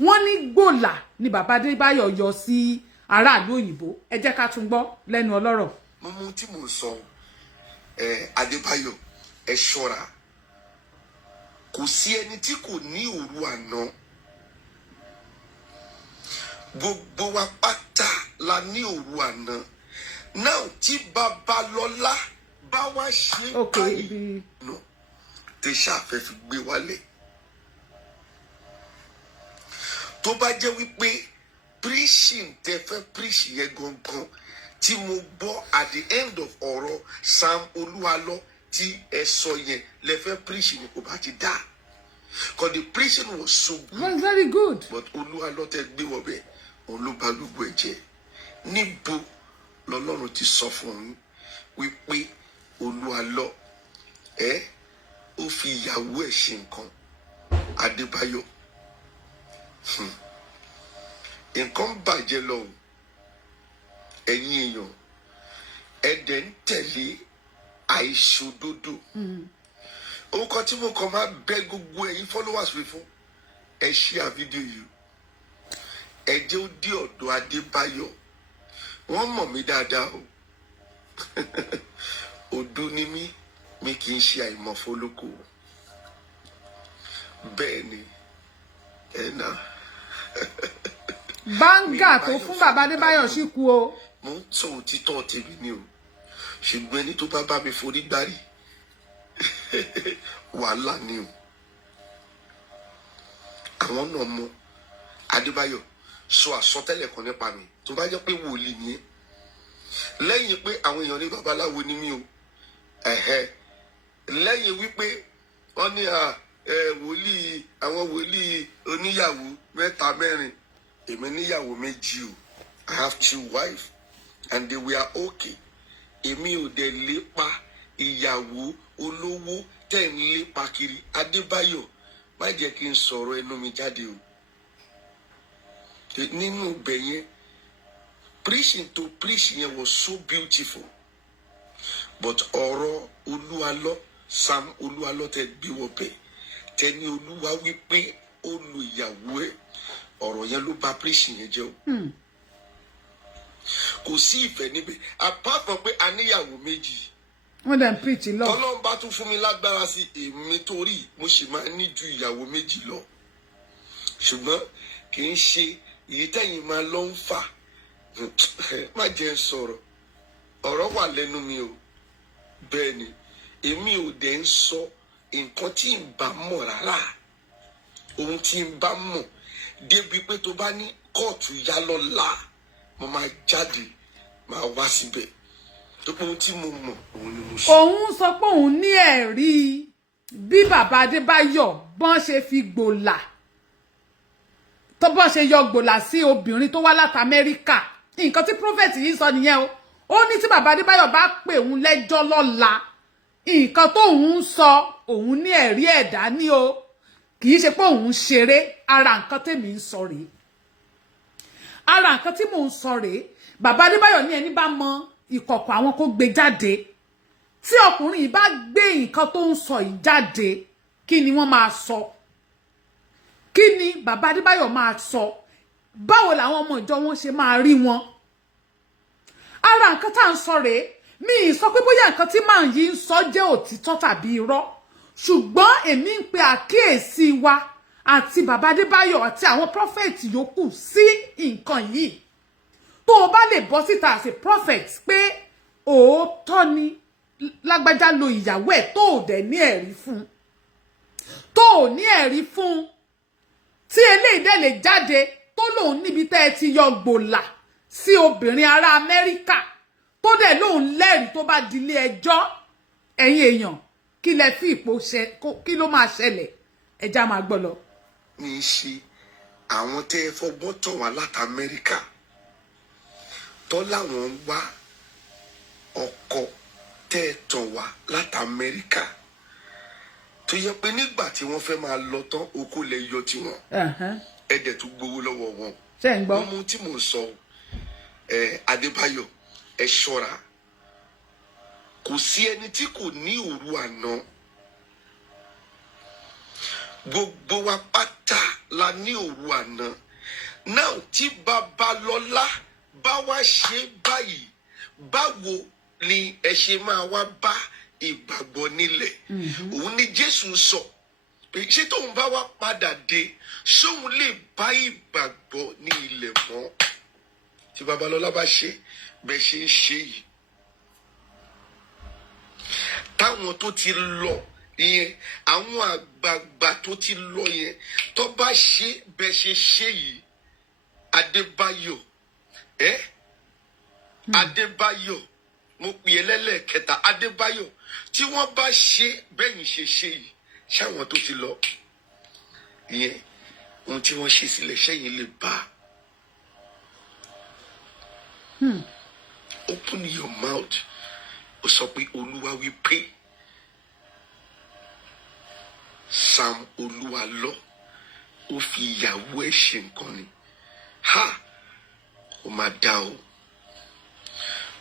Wọ́n ní gbòlà ni bàbá Adebayo yọ sí aráàlú òyìnbó. Ẹ jẹ́ ká tún gbọ́ lẹ́nu ọlọ́rọ̀. Mo tí mo sọ Adebayo ẹ ṣọ́ra. Kò sí ẹni tí kò ní òru àná. Gbogbo wa pátá la ní òru àná. Now tí Babalọ́lá bá wá ṣe báyìí no tẹ ṣàfẹ́ fi gbé wálẹ̀. Tó bá jẹ́ wípé preaching tẹ fẹ́ preach yẹn gangan tí mo gbọ́ at the end of ọ̀rọ̀ Sam Olualo tí ẹ sọ yẹn lẹ fẹ́ preach ni kò bá ti dá. Because the preaching was so good. Was very good. But Olualo tẹ gbé wọ bẹ́ẹ̀ olúbalúgbò ẹ̀jẹ̀ níbo lọ́lọ́run ti sọ fún un wípé Olualo ó fi ìyàwó ẹ̀ ṣe nǹkan Adebayo nǹkan bàjẹ́ lọ o ẹ̀yin èèyàn ẹ̀dẹ̀ ń tẹ̀lé àìṣòdodo orúkọ tí mo kàn máa bẹ gbogbo ẹ̀yin followers mi fún ẹ share fídíò yìí ẹ jẹ́ ó dé ọ̀dọ̀ Adebayo wọ́n mọ̀ mí dáadáa o òdu ni mi kì í ṣe àìmọ̀fólókò bẹ́ẹ̀ ni ẹ̀nà. Báńgà tó fún bàbá Adebayo sì kú o. Mo ń sọ òtítọ́ tèmi ni o ṣùgbọ́n ẹni tó bá mi forí gbárí wàhálà ni o àwọn náà mọ Adebayo sọ àsọtẹ́lẹ̀ kan nípa mi tó bá jẹ́ pé wòlíì ni ẹ́ lẹ́yìn pé àwọn èèyàn ní babaláwo ni mí o lẹ́yìn wípé wọ́n ní wòlíì àwọn wòlíì oníyàwó 3 4 èmi níyàwó 2 o I have 2 wives and they were okay èmi ò dẹ̀ lépa ìyàwó olówó tẹ̀ ń lépa kiri Adebayo má jẹ́ kí n sọ̀rọ̀ ẹnu mi jáde o nínú ibẹ̀ yẹn preaching to preach yẹn was so beautiful but ọ̀rọ̀ Olualo Sam Olualo tẹ gbé wọbẹ̀ tẹni Olúwa wípé ó lu ìyàwó ẹ̀ ọ̀rọ̀ yẹn ló bà preaching yẹn jẹ́ o kò sí ìfẹ́ níbẹ̀ apart from pé a níyàwó 2 wọ́n dẹ̀ ń preach lọ. Ọlọ́run bá tún fún mi lágbára sí èmi torí mo sì máa ní ju ìyàwó 2 lọ ṣùgbọ́n kì í ṣe èyí tẹ̀yìn máa lọ ń fà má jẹ́ ń sọ̀rọ̀ ọ̀rọ̀ wà lẹ́nu mi o bẹ́ẹ̀ ni èmi ò dẹ̀ ń sọ nǹkan tí ń bá mọ̀ rárá ohun tí ń bá mọ̀ débi pé tó bá ní kóòtù yá lọ́la mo máa jáde máa wá síbẹ̀ tó pé ohun tí mo mọ̀ òun ni mo sọ. Òun sọ pé òun ní ẹ̀rí bí bàbá Adébáyọ̀ bọ́n ṣe fi gbòlà tó bọ́n ṣe yọ gbòlà sí obìnrin tó wá láti Amẹ́ríkà nǹkan tí prophet yìí sọ nìyẹn o ó ní tí bàbá Adébáyọ̀ bá pè òun lẹ́jọ́ lọ́la nǹkan tó òun sọ òun ní ẹ̀rí ẹ̀dá ní o kì í ṣe pé òun ṣeré ara nǹkan tèmi ń sọ rèé ara nǹkan tí mò ń sọ rèé bàbá Adébáyọ̀ ní ẹni bá mọ ìkọ̀kọ̀ àwọn kó gbé jáde tí ọkùnrin yìí bá gbé nǹkan tó ń sọ yìí jáde kí ni wọ́n máa sọ kí ni bàbá Adébáyọ̀ máa sọ báwo làwọn ọmọ ìjọ wọn ṣe máa rí wọn ara nǹkan tá à ń sọ rèé mi ì sọ pé bóyá nǹkan tí màá yìí ń sọ jẹ́ òtítọ́ tàbí irọ́ ṣùgbọ́n èmi ń pe àkíyèsí wa àti bàbá Adébáyọ̀ àti àwọn prophet yòókù sí nǹkan yìí tó o bá lè bọ́ síta as a prophet pé òótọ́ ni lágbájá lo ìyàwó ẹ̀ tó ò dẹ̀ ní ẹ̀rí fún tó ò ní ẹ̀rí fún tí eléyìí dẹ̀ lè jáde tó lòun níbi tẹ́ ẹ ti yọ gbòlà sí obìnrin ará Amẹ́ríkà tó dẹ̀ lòun lẹ́rìí tó bá dilé ẹjọ́ ẹ̀yin èèyàn kí lẹ fi ipò ṣe kí ló máa ṣẹlẹ̀ ẹjá máa gbọ́ lọ. ní í ṣe àwọn tẹ́ ẹ fọgbọ́n tọ̀ wá láti Amẹ́ríkà tó láwọn ń wá ọkọ tẹ́ ẹ tọ̀ wá láti Amẹ́ríkà tó yẹ pé nígbà tí wọ́n fẹ́ máa lọ tán oko lẹ yọ tiwọn ẹ dẹ̀ tún gbowó lọ́wọ́ wọn. ṣé ń gbọ́. mo tí mo sọ Adébáyọ̀ ẹ ṣọ́ra kò sí ẹni tí kò ní òru àná gbogbo wa pátá la ní òru àná. Now tí Babalọ́lá bá wá ṣe báyìí, báwo ni ẹ ṣe máa wá bá ìgbàgbọ́ nílẹ̀? Òun ni Jésù sọ pé ṣé tóun bá wá padà dé, ṣóun lè bá ìgbàgbọ́ ní ilẹ̀ mọ́? Tí Babalọ́lá bá ṣe bẹ́ẹ̀ ṣe ń ṣe yìí, táwọn tó ti lọ yẹn, àwọn àgbààgbà tó ti lọ yẹn, tó bá ṣe bẹ́ẹ̀ ṣe ṣe yìí, Adebayo, Adebayo, mo pè é lẹ́lẹ́kẹta, Adebayo, tí wọ́n bá ṣe bẹ́yìn ṣe ṣe yìí, ṣáwọn tó ti lọ yẹn, ohun tí wọ́n ṣe sílẹ̀ ṣẹ́yìn lè bá. Open your mouth. Ó sọ pé Olúwa wí pé Sam Olualo ó fi ìyàwó ẹ̀ ṣe nǹkan ni. Ha! Ó máa dá o.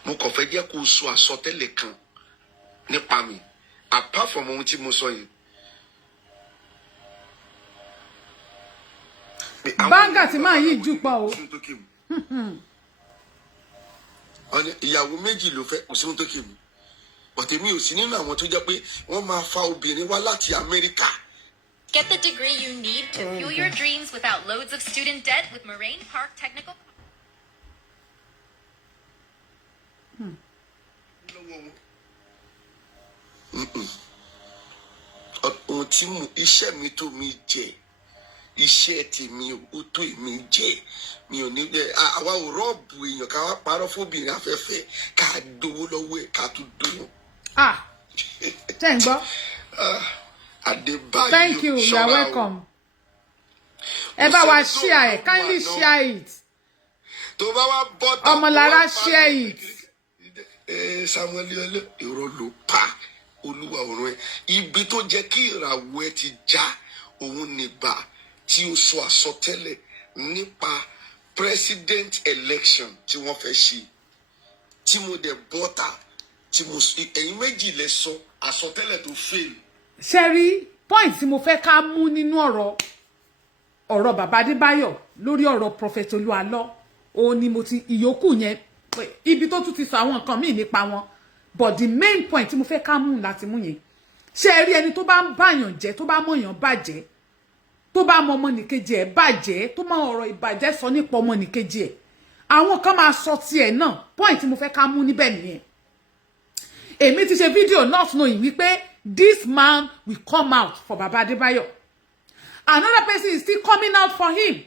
Mo kàn fẹ́ jẹ́ kó o sọ àsọtẹ́lẹ̀ kan nípa mi. Apart from ohun tí mo sọ yìí. Báńgà tí máa yí jù pa o. Ìyàwó méjì ló fẹ́ kò sí ohun tó kì í mu. Bọ̀tẹ̀ mi ò sí nínú àwọn tó jẹ́ pé wọ́n máa fa obìnrin wá láti Amẹ́ríkà. Get the degree you need to fuel your dreams without loads of student debt with Moraine Park Technical. Ohun tí iṣẹ́ mi tó mi jẹ, iṣẹ́ tèmi ó tó èmi jẹ, mi ò ní àwa ò rọ́ọ̀bù èèyàn ká wá parọ́ fóbìnrin afẹ́fẹ́ ká dówó lọ́wọ́ ẹ̀ ká tún dówó. Tẹ́ ń gbọ́. Adebayo, thank you, you are welcome. Ẹ bá wa share it, kindly share it. Tó bá wá bọ́tà. Ọmọlára share it. Samuel Yole, irọ́ ló pa Olúwa ọ̀run ẹ̀. Ibi tó jẹ́ kí ìràwọ̀ ẹ ti já, òun nígbà tí ó sọ àsọtẹ́lẹ̀ nípa president election tí wọ́n fẹ́ ṣe. Tí mo dẹ̀ bọ́tà, tí mo ẹ̀yin méjì lẹ sọ àsọtẹ́lẹ̀ tó fail. Sherry, point tí mo fẹ́ ká mú nínú ọ̀rọ̀ bàbá Adebayo lórí ọ̀rọ̀ Prophet Olualo, ó ní mo ti ìyókù yẹn ibi tó tún ti sọ àwọn nǹkan míì nípa wọn, but the main point tí mo fẹ́ ká mú láti mú yẹn, Sherry ẹni tó bá ń báyàn jẹ́, tó bá mọ̀yàn bàjẹ́, tó bá mọ ọmọnìkejì ẹ̀ bàjẹ́, tó mọ ọ̀rọ̀ ìbàjẹ́ sọ nípa ọmọnìkejì ẹ̀, àwọn kan máa sọ tiẹ̀ náà. Point tí mo fẹ́ ká mú níbẹ̀ nìyẹn. Èmi ti ṣe fídíò not knowing wípé this man will come out for Baba Adebayo. Another person is still coming out for him.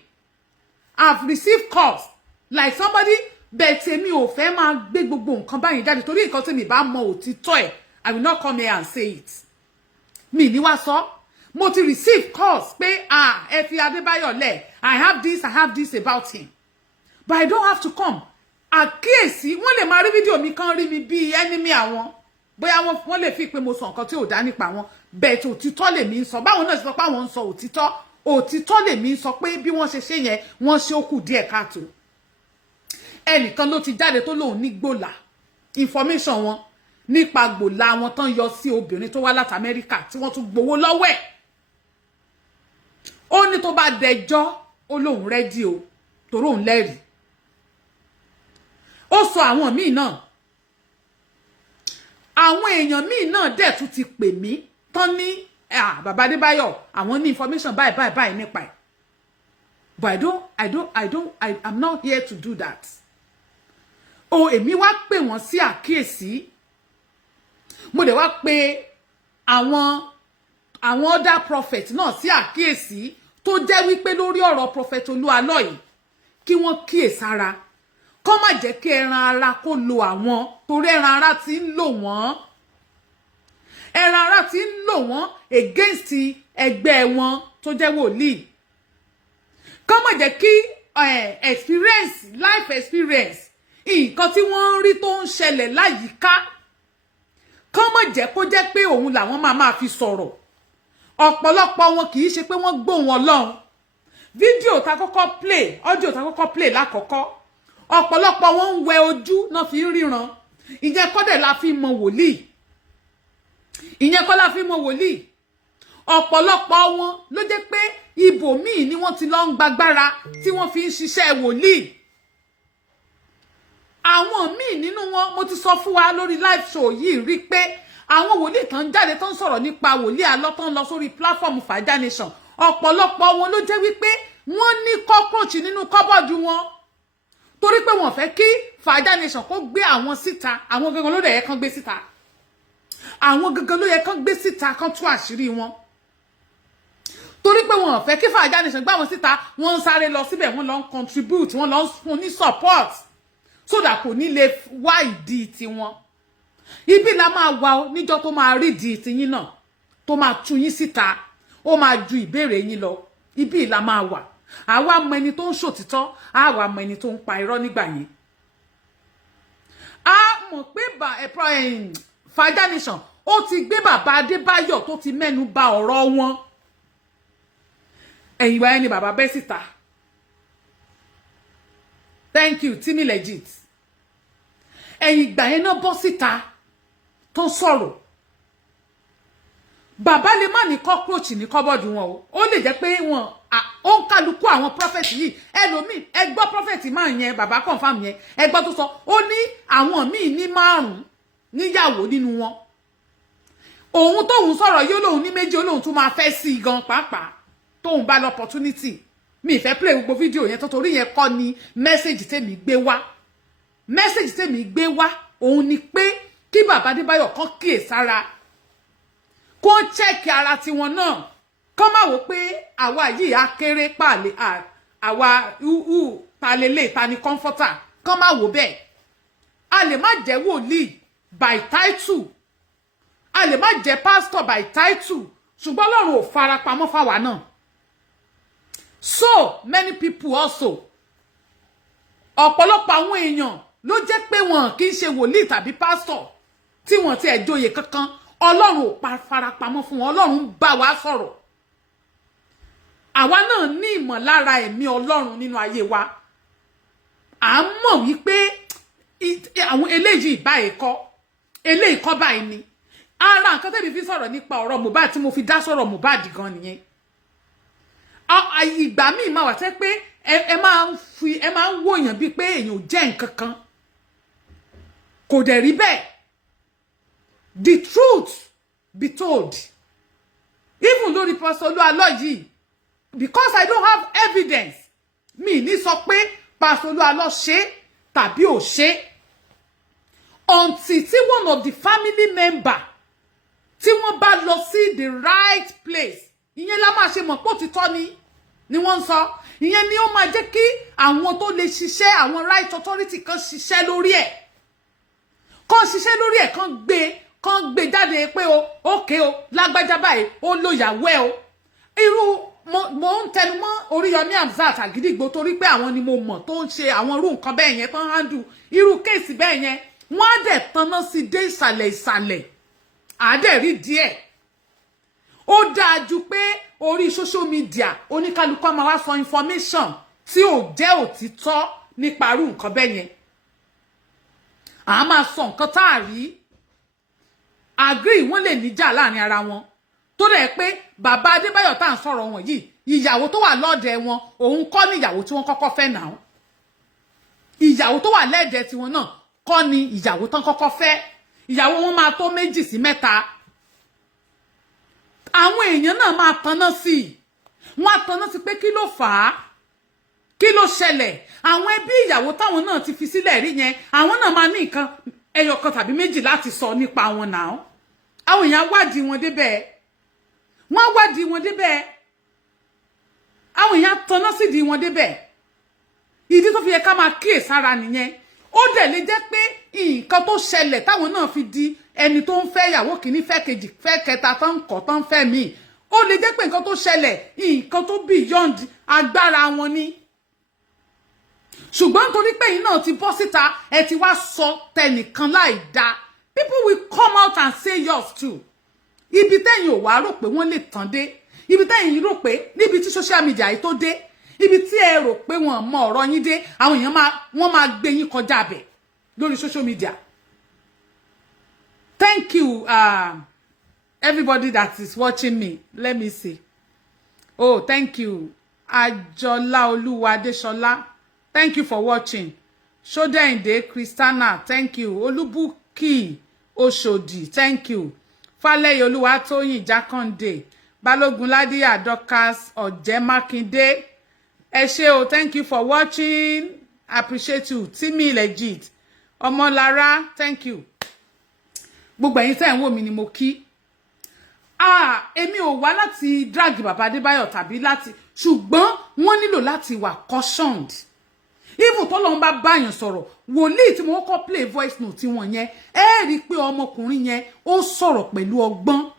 I've received calls like somebody, but èmi ò fẹ́ máa gbé gbogbo nǹkan báyìí jáde torí nǹkan tí mi bá mọ òtítọ́ ẹ̀, I will not come here and say it. Mi ní wá sọ. Mo ti receive calls pé ẹ fi Adebayo lẹ̀, I have this about him. But I don't have to come. Àkíyèsí, wọ́n lè máa rí fídíò mi kan rí mi bí enemy àwọn. Bóyá wọ́n lè fi pé mo sọ nǹkan tí ò dá nípa wọn, but òtítọ́ lè mi sọ. Báwọn náà sọ pé àwọn ń sọ òtítọ́ lè mi sọ pé bí wọ́n ṣe ṣe yẹn, wọ́n ṣe ó kù díẹ̀ káàtó. Ẹnìkan ló ti jáde tó lóun ní gbòlà information wọn nípa gbòlà wọn tán yọ sí obìnrin tó wá láti Amẹ́ríkà tí wọ́n tún gbowó lọ́wọ́ ẹ̀. Ó ní tó bá dẹjọ́ ó lóun rẹ́dí o torí òun lẹ́rìí. Ó sọ àwọn míì náà, àwọn èèyàn míì náà dẹ̀ tún ti pè mí tán ní Baba Adebayo àwọn ní information báyìí nípa ẹ̀. But I'm not here to do that. Èmi wá pè wọ́n sí àkíyèsí. Mo dẹ̀ wá pè àwọn other prophet náà sí àkíyèsí tó jẹ́ wípé lórí ọ̀rọ̀ Prophet Olualo yìí kí wọ́n kíyèsára. Kó má jẹ́ kí ẹran ara kó lo àwọn torí ẹran ara ti ń lò wọ́n. Ẹran ara ti ń lò wọ́n against ẹgbẹ́ wọn tó jẹ́ wòlíì. Kó má jẹ́ kí life experience nǹkan tí wọ́n ń rí tó ń ṣẹlẹ̀ láyìíká. Kó má jẹ́ kó jẹ́ pé òun làwọn máa fi sọ̀rọ̀. Ọ̀pọ̀lọpọ̀ wọn kì í ṣe pé wọ́n gbóhùn Ọlọ́run. Fídíò tá kọ́kọ́ play, audio tá kọ́kọ́ play lákọ̀ọ́kọ́. Ọ̀pọ̀lọpọ̀ wọn ń wẹ ojú náà fi ń ríran. Ìyẹn kọ́ dẹ̀ la fi mọ wòlíì. Ìyẹn kọ́ la fi mọ wòlíì. ọ̀pọ̀lọpọ̀ wọn ló jẹ́ pé ibòmíì ni wọ́n ti lọ ń gbàgbára tí wọ́n fi ń ṣiṣẹ́ wòlíì. Àwọn míì nínú wọn mo ti sọ fún wa lórí live show yìí rí pé àwọn wòlíì tán jáde tán sọ̀rọ̀ nípa wòlíì alọ́ tán lọ sórí platform Fàájà Nation. Ọ̀pọ̀lọpọ̀ wọn ló jẹ́ wípé wọ́n ní cockroach nínú kọ́bọ̀dù wọn torí pé wọ́n fẹ́ kí Fàájà Nation kó gbé àwọn síta. Àwọn gangan ló yẹ kán gbé síta. Àwọn gangan ló yẹ kán gbé síta kán tú àṣírí wọn. Torí pé wọ́n fẹ́ kí Fàájà Nation gbé àwọn síta, wọ́n ń sáré lọ síbẹ̀, wọ́n lọ ń contribute, wọ́n lọ ń fún ní support so that kò ní lè wá ìdí tiwọn. Ibi la máa wà ó níjọ́ tó máa rí ìdí tiyín náà tó máa tú yín síta, ó máa ju ìbéèrè yín lọ. Ibi la máa wà. Àwa mọ ẹni tó ń ṣòtítọ́, àwa mọ ẹni tó ń pa irọ́ nígbà yẹn. A mọ̀ pé Fàájà Nation ó ti gbé bàbá Adebayo tó ti mẹ́nu bà ọ̀rọ̀ wọn. Ẹ̀yìn wa ẹni bàbá bẹ́ síta. Thank you, Timi Legit. Ẹ̀yìn ìgbà yẹn náà bọ́ síta tó sọ̀rọ̀. Bàbá lè má ní cockroach ní kọ́bọ̀dù wọn o. Ó lè jẹ́ pé wọn ó ń kálukú àwọn prophet yìí. Ẹlòmíì ẹ gbọ́ prophet máa yẹn bàbá confirm yẹn. Ẹ gbọ́ tó sọ ó ní àwọn míì ní 5 níyàwó nínú wọn. Òun tóun sọ̀rọ̀ yìí lóun ní 2 olóhun tún máa fẹ́ sí gan pàápàá tóun bá lọ opportunity. Mi fẹ́ play gbogbo fídíò yẹn tó torí yẹn kọ́ ni message tèmi gbé wá. Message tèmi gbé wá òun ni pé kí bàbá Adébáyọ̀ kan kíyèsára kó check ara tiwọn náà kán má wò pé àwa yìí á kéré pàlè àwa ta lélẹ̀ ta ni comforter kán má wò bẹ́ẹ̀. A lè má jẹ́ wòlíì by title, a lè má jẹ́ pastor by title, ṣùgbọ́n Ọlọ́run ò fara pamọ́ fáwa náà. So many people also ọ̀pọ̀lọpọ̀ àwọn èèyàn ló jẹ́ pé wọn kì í ṣe wòlíì tàbí pastor tí wọ́n ti ẹ̀jòyè kankan. Ọlọ́run ò fara pamọ́ fún wọn. Ọlọ́run bá wa sọ̀rọ̀. Àwa náà ní ìmọ̀lára ẹ̀mí Ọlọ́run nínú ayé wa. À ń mọ̀ wípé àwọn eléyìí báyìí kọ́, eléyìí kọ́ báyìí ni. Ara nǹkan tẹ́mi fi sọ̀rọ̀ nípa ọ̀rọ̀ Mohbad tí mo fi dá sọ̀rọ̀ Mohbad gan nìyẹn. Ìgbà míì máa wà tẹ́ pé ẹ máa ń wòyàn bíi pé èèyàn ò jẹ́ nǹkan kan. Kò dẹ̀ rí bẹ́ẹ̀. The truth be told. Even lórí Pastor Olualo yìí, because I don't have evidence, mi ní sọ pé Pastor Olualo ṣe tàbí ò ṣe. Until tí one of the family member tí wọ́n bá lọ sí the right place, ìyẹn la máa ṣe mọ̀ pé òtítọ́ ni wọ́n ń sọ. Ìyẹn ni ó máa jẹ́ kí àwọn tó lè ṣiṣẹ́, àwọn right authority kan ṣiṣẹ́ lórí ẹ̀. Kan ṣiṣẹ́ lórí ẹ̀ kan gbé jáde pé okay o lágbájá báyìí ó lo ìyàwó ẹ̀ o. Irú mo ń tẹnu mọ́ Oríyọmí Hamzat Àgídìgbò torí pé àwọn ni mo mọ̀ tó ń ṣe àwọn irú nǹkan bẹ́ẹ̀ yẹn tán handle irú kéèsì bẹ́ẹ̀ yẹn. Wọ́n á dẹ̀ tanná sí dé ìsàlẹ̀ á dẹ̀ rí díẹ̀. Ó dáa ju pé orí social media oníkálukú máa wá sọ information tí ò jẹ́ òtítọ́ nípa irú nǹkan bẹ́ẹ̀ yẹn. À máa sọ nǹkan tá a rí. Agree wọ́n lè níjà láàrin ara wọn. Tó dẹ̀ pé bàbá Adébáyọ̀ tá ń sọ̀rọ̀ wọn yìí, ìyàwó tó wà lọ́dẹ wọn, òun kọ́ ni ìyàwó tí wọ́n kọ́kọ́ fẹ́ náà. Ìyàwó tó wà lẹ́dẹ tiwọn náà kọ́ ni ìyàwó tán kọ́kọ́ fẹ́. Ìyàwó wọn máa tó 2 sí 3. Àwọn èèyàn náà máa tanná sí i. Wọ́n á tanná sí pé kí ló fà á? Kí ló ṣẹlẹ̀? Àwọn ẹbí ìyàwó táwọn náà ti fi sílẹ̀ rí yẹn, àwọn náà máa ní nǹkan ẹyọ kan tàbí méjì láti sọ nípa wọn náà. Àwọn èèyàn wádìí wọn débẹ̀. Wọ́n wádìí wọn débẹ̀. Àwọn èèyàn tanná sídìí wọn débẹ̀. Ìdí tó fi yẹ ká máa kíyèsára nìyẹn. Ó dẹ̀ lè jẹ́ pé nǹkan tó ṣẹlẹ̀ táwọn náà fi di ẹni tó ń fẹ́ ìyàwó kìíní fẹ́ kejì fẹ́ kẹta tán kọ̀ tán fẹ́ míì. Ó lè jẹ́ pé nǹkan tó ṣẹlẹ̀ nǹkan tó beyond agbára wọn ni. Ṣùgbọ́n torí pé yín náà ti bọ́ síta ẹ ti wá sọ tẹnìkan láì dá. People will come out and say yours too. Ibi tẹ́yìn ò wá rò pé wọ́n lè tàn dé. Ibi tẹ́yìn rò pé níbi tí social media yìí tó dé. Ibi tí ẹ rò pé wọ́n mọ ọ̀rọ̀ yín dé. Àwọn èèyàn wọ́n máa gbé yín kọjá bẹ̀ lórí social media. Thank you everybody that is watching me, let me see. Oh, thank you. Ajola Oluwadeshola, thank you for watching. Shodeinde Christiana, thank you. Olubuki Oshodi, thank you. Faleye Oluwatoyin Jakande, Balogun Ladiya Dorcas Ojemakinde, Esheo, thank you for watching. I appreciate you. Timi Legit, Omolara, thank you. Gbogbo ẹ̀yin tẹ́ ń wò mí ni mo kí. Èmi ò wá láti drag Baba Adebayo tàbí láti, ṣùgbọ́n wọ́n nílò láti wà cautioned. Even tó lọ́n bá báyàn sọ̀rọ̀, wòlíì tí mo kọ́ play voice note tí wọ́n yẹn, ẹ rí pé ọmọkùnrin yẹn ó sọ̀rọ̀ pẹ̀lú ọgbọ́n.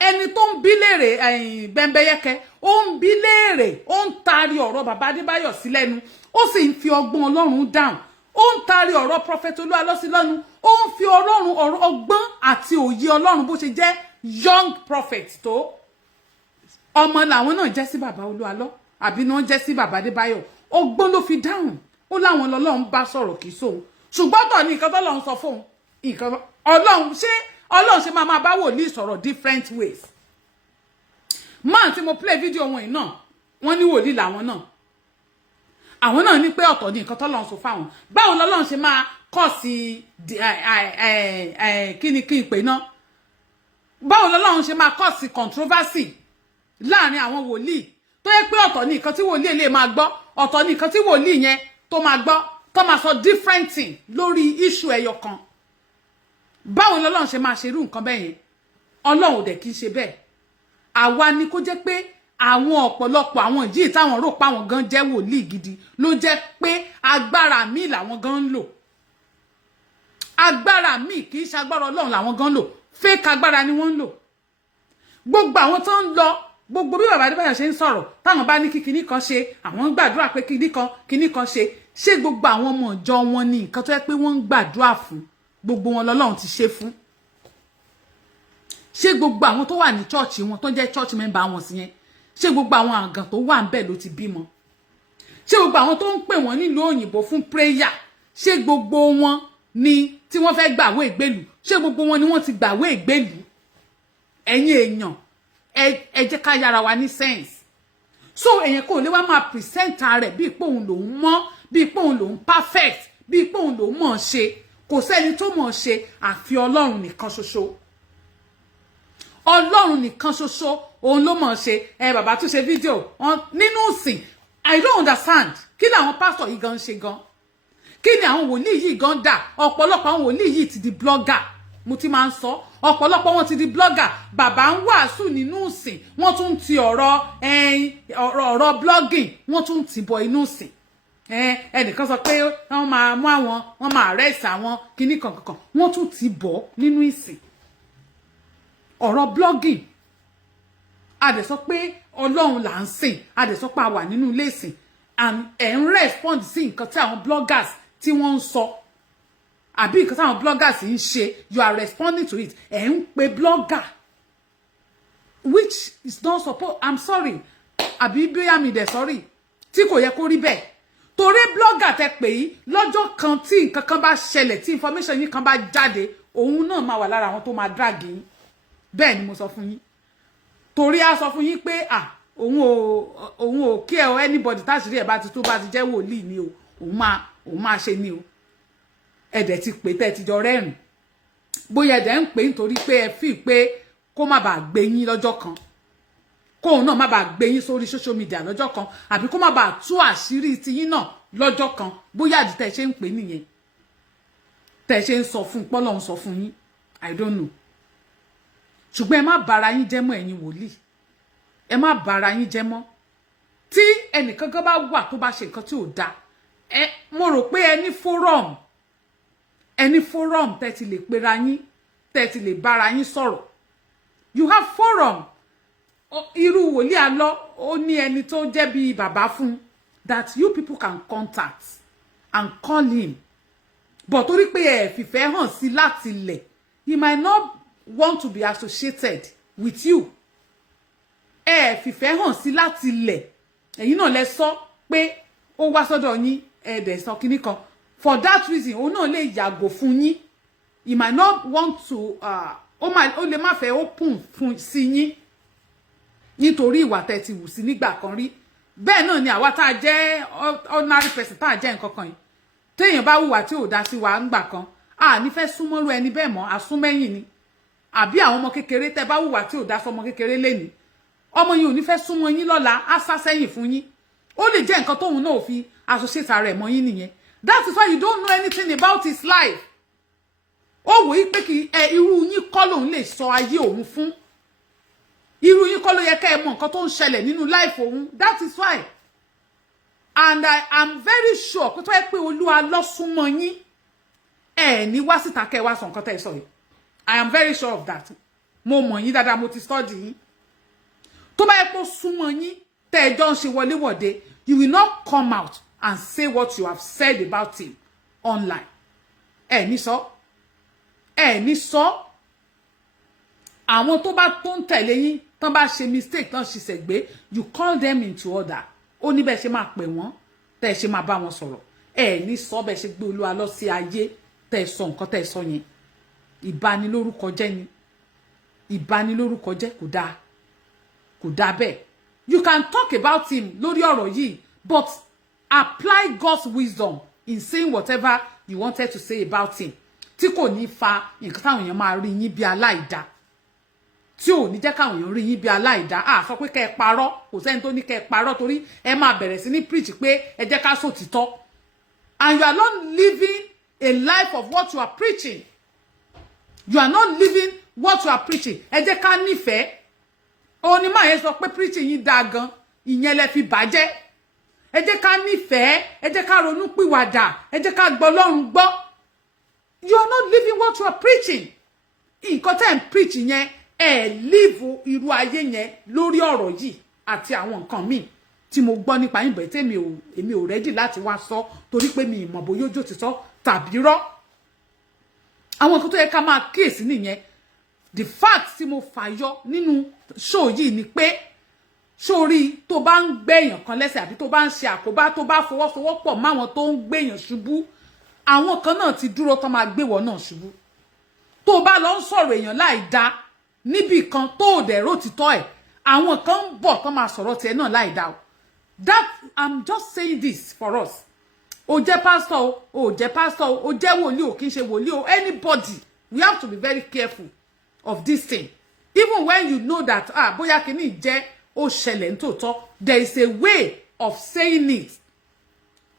Ẹni tó ń bí léèrè Bẹ́mbẹ́yẹ́kẹ́, ó ń bí léèrè, ó ń taari ọ̀rọ̀ Baba Adebayo sí lẹ́nu, ó sì ń fi ọgbọ́n Ọlọ́run dáhùn. Ó ń taari ọ̀rọ̀ Prophet Olualo sí lẹ́nu, ó ń fi Ọlọ́run ọ̀rọ̀ ọgbọ́n àti òye Ọlọ́run bó ṣe jẹ́ young prophet tó. Ọmọ làwọn náà jẹ́ sí Baba Olualo, àbí náà jẹ́ sí Baba Adebayo. Ọgbọ́n ló fi dáhùn. Ó láwọn lọ́lọ́run bá sọ̀rọ̀ kì í sóhun. Ṣùgbọ́n tó ní nǹkan tọ́lọ́run sọ fóun. Nǹkan Ọlọ́run ṣe máa bá wòlíì sọ̀rọ̀ different ways. Man tí mo play video wọn yìí náà, wọ́n ní wòlíì làwọn náà. Àwọn náà ní pé ọ̀tọ̀ ní nǹkan tọ́lọ́run sọ fáwọn. Báwo lọ́lọ́run ṣe máa kọ́ sí kí n pè náà? Báwo lọ́lọ́run ṣe máa kọ́ sí controversy láàrin àwọn wòlíì tó yẹ pé ọ̀tọ̀ ní nǹkan tí wòlíì lè máa gbọ́, ọ̀tọ̀ ní nǹkan tí wòlíì yẹn tó máa gbọ́, tó máa sọ different thing lórí issue ẹyọ kan. Báwo lọ́lọ́run ṣe máa ṣerú nǹkan bẹ́ẹ̀ yẹn? Ọlọ́run ò dẹ̀ kí n ṣe bẹ́ẹ̀. Àwa ni kó jẹ́ pé àwọn ọ̀pọ̀lọpọ̀ àwọn yìí táwọn rò pa àwọn gan jẹ́ wòlíì gidi ló jẹ́ pé agbára míì làwọn gan ń lò. Agbára míì kì í ṣe agbára Ọlọ́run làwọn gan ń lò. Fake agbára ni wọ́n ń lò. Gbogbo àwọn tó ń lọ, gbogbo bí Baba Adebayo ṣe ń sọ̀rọ̀, táwọn bá ní kíní kan ṣe, àwọn ń gbàdúrà pé kíní kan ṣe gbogbo àwọn ọmọ ìjọ wọn ní nǹkan tó yẹ pé wọ́n ń gbàdúrà fún, gbogbo wọn lọ́lọ́run ti ṣe fún. Ṣé gbogbo àwọn tó wà ní church wọn tó jẹ́ church member wọn sí yẹn, ṣé gbogbo àwọn àgàn tó wà ńbẹ̀ ló ti bímọ? Ṣé gbogbo àwọn tó ń pè wọ́n nílùú òyìnbó fún prayer, ṣé gbogbo wọn ni tí wọ́n fẹ́ gbàwé ìgbélú, ṣé gbogbo wọn ni wọ́n ti gbàwé ìgbélú? Ẹ̀yin èèyàn, ẹ jẹ́ ká yára wa ní sense. So èèyàn kò lè wá máa present rẹ̀ bí pé òun lòun mọ́, bí pé òun lòun perfect, bí pé òun lòun mọ̀ ṣe. Kò sẹ́ni tó mọ̀ ṣe àfi Ọlọ́run nìkan ṣoṣo. Ọlọ́run nìkan ṣoṣo òun ló mọ̀ ṣe. Bàbá tún ṣe fídíò nínú ìsìn. I don't understand. Kí ni àwọn pastor yìí gan ṣe gan? Kí ni àwọn wòlíì yìí gan dà? Ọ̀pọ̀lọpọ̀ àwọn wòlíì yìí ti di blogger. Mo ti máa ń sọ, ọ̀pọ̀lọpọ̀ wọn ti di blogger. Bàbá ń wàásù nínú ìsìn, wọ́n tún ti ọ̀rọ̀ blogging, wọ́n tún ti bọ inú ìsìn. Ẹnìkan sọ pé wọ́n máa mú àwọn, wọ́n máa arrest àwọn kíní kankan, wọ́n tún ti bọ nínú ìsìn. Ọ̀rọ̀ blogging. A dẹ̀ sọ pé Ọlọ́run là ń sìn, a dẹ̀ sọ pé a wà nínú ilé ìsìn, and ẹ̀ ń respond sí nǹkan tí àwọn bloggers tí wọ́n ń sọ. Àbí nǹkan tí àwọn bloggers ń ṣe, you are responding to it. Ẹ̀ ń pe blogger, which is not supposed. I'm sorry. Àbí bóyá mi dẹ̀ sorry. Tí kò yẹ kó rí bẹ́ẹ̀. Torí blogger tẹ́ pè yí lọ́jọ́ kan tí nǹkan kan bá ṣẹlẹ̀, tí information yín kan bá jáde, òun náà máa wà lára àwọn tó máa drag yín. Bẹ́ẹ̀ ni mo sọ fún yín. Torí a sọ fún yín pé òun ò kí ẹ anybody táṣìírí ẹ̀ bá ti tó bá ti jẹ́ wòlíì ni o, òun máa ṣe ni o. Ẹ̀dẹ̀ ti pè tẹ́ ti jọ rẹ́rìn. Bóyá ẹ̀dẹ̀ ń pè nítorí pé ẹ fi pé kó má bàa gbé yín lọ́jọ́ kan, kóun náà má bàa gbé yín sórí social media lọ́jọ́ kan, àbí kó má bàa tú àṣírí tiyín náà lọ́jọ́ kan. Bóyá àdí tẹ́ ṣe ń pè nìyẹn, tẹ́ ṣe ń sọ fún pọ́lọ́run sọ fún yín, I don't know. Ṣùgbọ́n ẹ má bára yín jẹ́ mọ́ ẹ̀yin wòlíì, ẹ má bára yín jẹ́ mọ́. Tí ẹnìkan kan bá wà tó bá ṣe nǹkan tí ò dáa, mo rò pé ẹni forum tẹ́ ti lè pera yín, tẹ́ ti lè bára yín sọ̀rọ̀. You have forum. Irú Olualo ó ní ẹni tó jẹ́ bí bàbá fún, that you people can contact and call him. But torí pé ẹ fìfẹ́ hàn sí láti ilẹ̀, he might not want to be associated with you. Ẹ fìfẹ́ hàn sí láti ilẹ̀, ẹ̀yin náà lẹ sọ pé ó wá sọ́dọ̀ yín, ẹ dẹ̀ sọ kíní kan. For that reason, òun náà lè yàgò fún yín. He might not want to ó lè má fẹ́ open fún sí yín nítorí ìwà tẹ́ ti wù sí nígbà kan rí. Bẹ́ẹ̀ náà ni àwa tá jẹ́ ordinary person tá jẹ́ nǹkan kan yìí. Téèyàn bá hùwà tí ò dá sí wa ńgbà kan, a ní fẹ́ súnmọ́rú ẹni bẹ́ẹ̀ mọ́, àsúnmẹ́yìn ni. Àbí àwọn ọmọ kékeré tẹ́ bá hùwà tí ò dá sọmọ kékeré lénìí. Ọmọ yín ò ní fẹ́ súnmọ́ yín lọ́la, á sá sẹ́yìn fún yín. Ó lè jẹ́ nǹkan tóun náà fi associate ara ẹ̀ mọ́ yín nìyẹn. That is why you don't know anything about his life. Ó wò yí pé kí irú yín kọ́ lòun lè sọ ayé òun fún. Irú yín kọ́ ló yẹ kẹ́ ẹ mọ̀ nǹkan tó ń ṣẹlẹ̀ nínú life òun. That is why. And I am very sure pé tó yẹ pé Olualo súnmọ́ yín, ẹ ní wá síta kẹ́ wá sọ nǹkan tẹ́ sọ yìí. I am very sure of that. Mo mọ̀ yín dáadáa, mo ti study yín. Tó bá yẹ pé ó súnmọ́ yín, tẹ́ ẹ jọ ń ṣe wọléwọ̀de, you will not come out and say what you have said about him online. Ẹ ní sọ. Ẹ ní sọ. Àwọn tó bá tó ń tẹ̀lé yín, tán bá ṣe mistake, tán ṣe ṣègbé, you call them into order. Ó ní bẹ́ẹ̀ ṣe máa pè wọ́n, tẹ́ ṣe máa bá wọn sọ̀rọ̀. Ẹ ní sọ bẹ́ẹ̀ ṣe gbé Olualo sí ayé, tẹ́ sọ nǹkan tẹ́ sọ yẹn. Ìbanilórúkọ jẹ́ ni. Ìbanilórúkọ jẹ́ kò dáa. Kò dáa bẹ́ẹ̀. You can talk about him lórí ọ̀rọ̀ yìí, but apply God's wisdom in saying whatever you wanted to say about him. Tí kò ní fa nǹkan táwọn èèyàn máa rí yín bí aláìdá. Tí ò ní jẹ́ káwọn èèyàn rí yín bí aláìdá. Sọ pé kẹ́ ẹ parọ́, kò sẹ́ni tó ní kẹ́ ẹ parọ́ torí ẹ máa bẹ̀rẹ̀ sí ní preach pé ẹ jẹ́ ká sòtítọ́. And you are not living a life of what you are preaching. You are not living what you are preaching. Ẹ jẹ́ ká nífẹ̀ẹ́. Ó ní máa yẹn sọ pé preaching yín dáa gan, ìyẹn lẹ fi bàjẹ́. Ẹ jẹ́ ká nífẹ̀ẹ́, ẹ jẹ́ ká ronú pìwàdà, ẹ jẹ́ ká gbọ́ Ọlọ́run gbọ́. You are not living what you are preaching. Nǹkan tẹ́ ń preach yẹn, live irú ayé yẹn lórí ọ̀rọ̀ yìí àti àwọn nǹkan míì tí mo gbọ́ nípa yín bẹ́ẹ̀ tèmi èmi ò ready láti wá sọ torí pé mi ìmọ̀ bóyá ojú ti sọ tàbí rọ́. Àwọn nǹkan tó yẹ ká máa kíyèsí nìyẹn. The fact tí mo fàyọ nínú show yìí ni pé sórí tó bá ń gbẹ̀yàn kan lẹ́sẹ̀ àbí tó bá ń ṣe àkóbá tó bá fọwọ́sowọ́pọ̀ máwọn tó ń gbẹ̀yàn ṣubú, àwọn kan náà ti dúró tó máa gbéwọ náà ṣubú. Tó bá lọ ń sọ̀rọ̀ èèyàn láì dá níbi kan tó dẹ̀ rótìtọ́ ẹ̀, àwọn kan ń bọ̀ tó máa sọ̀rọ̀ tiẹ̀ náà láì dá o. That I'm just saying this for us. O jẹ́ pastor o jẹ́ pastor o jẹ́ wòlíì o kì í ṣe wòlíì o, anybody, we have to be very careful of this thing. Even when you know that bóyá kìíní jẹ́ ó ṣẹlẹ̀ nítòótọ́, there is a way of saying it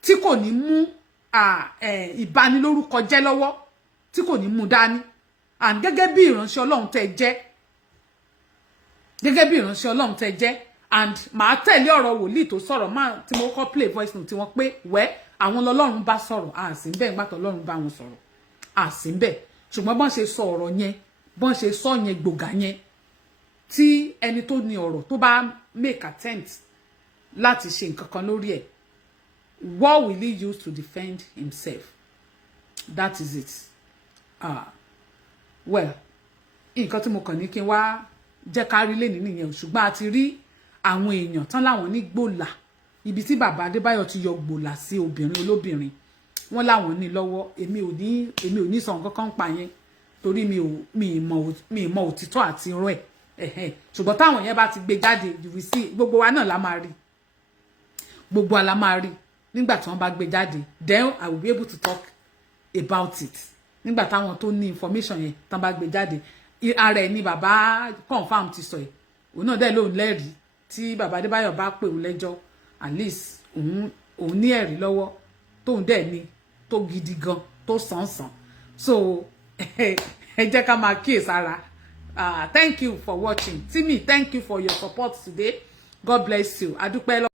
tí kò ní mú ìbanilórúkọ jẹ́ lọ́wọ́, tí kò ní mú dání. And gẹ́gẹ́ bí ìránṣẹ́ Ọlọ́run tẹ́ jẹ́, gẹ́gẹ́ bí ìránṣẹ́ Ọlọ́run tẹ́ jẹ́, and màá tẹ̀lé ọ̀rọ̀ wòlíì tó sọ̀rọ̀ máa tí mo kọ́ play voice note tí wọ́n pé àwọn lọ́lọ́run bá sọ̀rọ̀ àsì ń bẹ̀ ńgbà tó Ọlọ́run bá wọn sọ̀rọ̀ àsì ń bẹ̀, ṣùgbọ́n bọ́n ṣe sọ ọ̀rọ̀ yẹn, bọ́n ṣe sọ yẹn gbògà yẹn, tí ẹni tó ní ọ̀rọ̀ tó bá make attempt láti ṣe nǹkan kan lórí ẹ̀, what will he use to defend himself? That is it. Well, nǹkan tí mo kàn ní kí n wá jẹ́ ká rí lẹ́ni nìyẹn, ṣùgbọ́n a ti rí àwọn èèyàn tán láwọn ní gbòlà, ibi tí bàbá Adebayo ti yọ gbòlà sí obìnrin olóbìnrin, wọ́n láwọn ní lọ́wọ́. Èmi ò ní sọ nǹkan kan pa yẹn torí mi mọ̀ òtítọ́ àti irọ́ ẹ̀. Ṣùgbọ́n táwọn yẹn bá ti gbé jáde, you will see, gbogbo wa náà la máa rí, gbogbo wa la máa rí nígbà tí wọ́n bá gbé jáde, then I will be able to talk about it. Nígbà táwọn tó ní information yẹn tán bá gbé jáde, ara ẹ̀ ni bàbá confam ti sọ ẹ̀, òun náà dẹ̀ lóun lẹ́rìí tí bàbá Adebayo bá pè òun lẹ́jọ́, at least òun ní ẹ̀rí lọ́wọ́ tóun dẹ̀ ní tó gidi gan tó sàn-sàn. So ẹ jẹ́ ká máa kíyèsára. Thank you for watching. Timi, thank you for your support today. God bless you. Adúpẹ́ lọ́wọ́.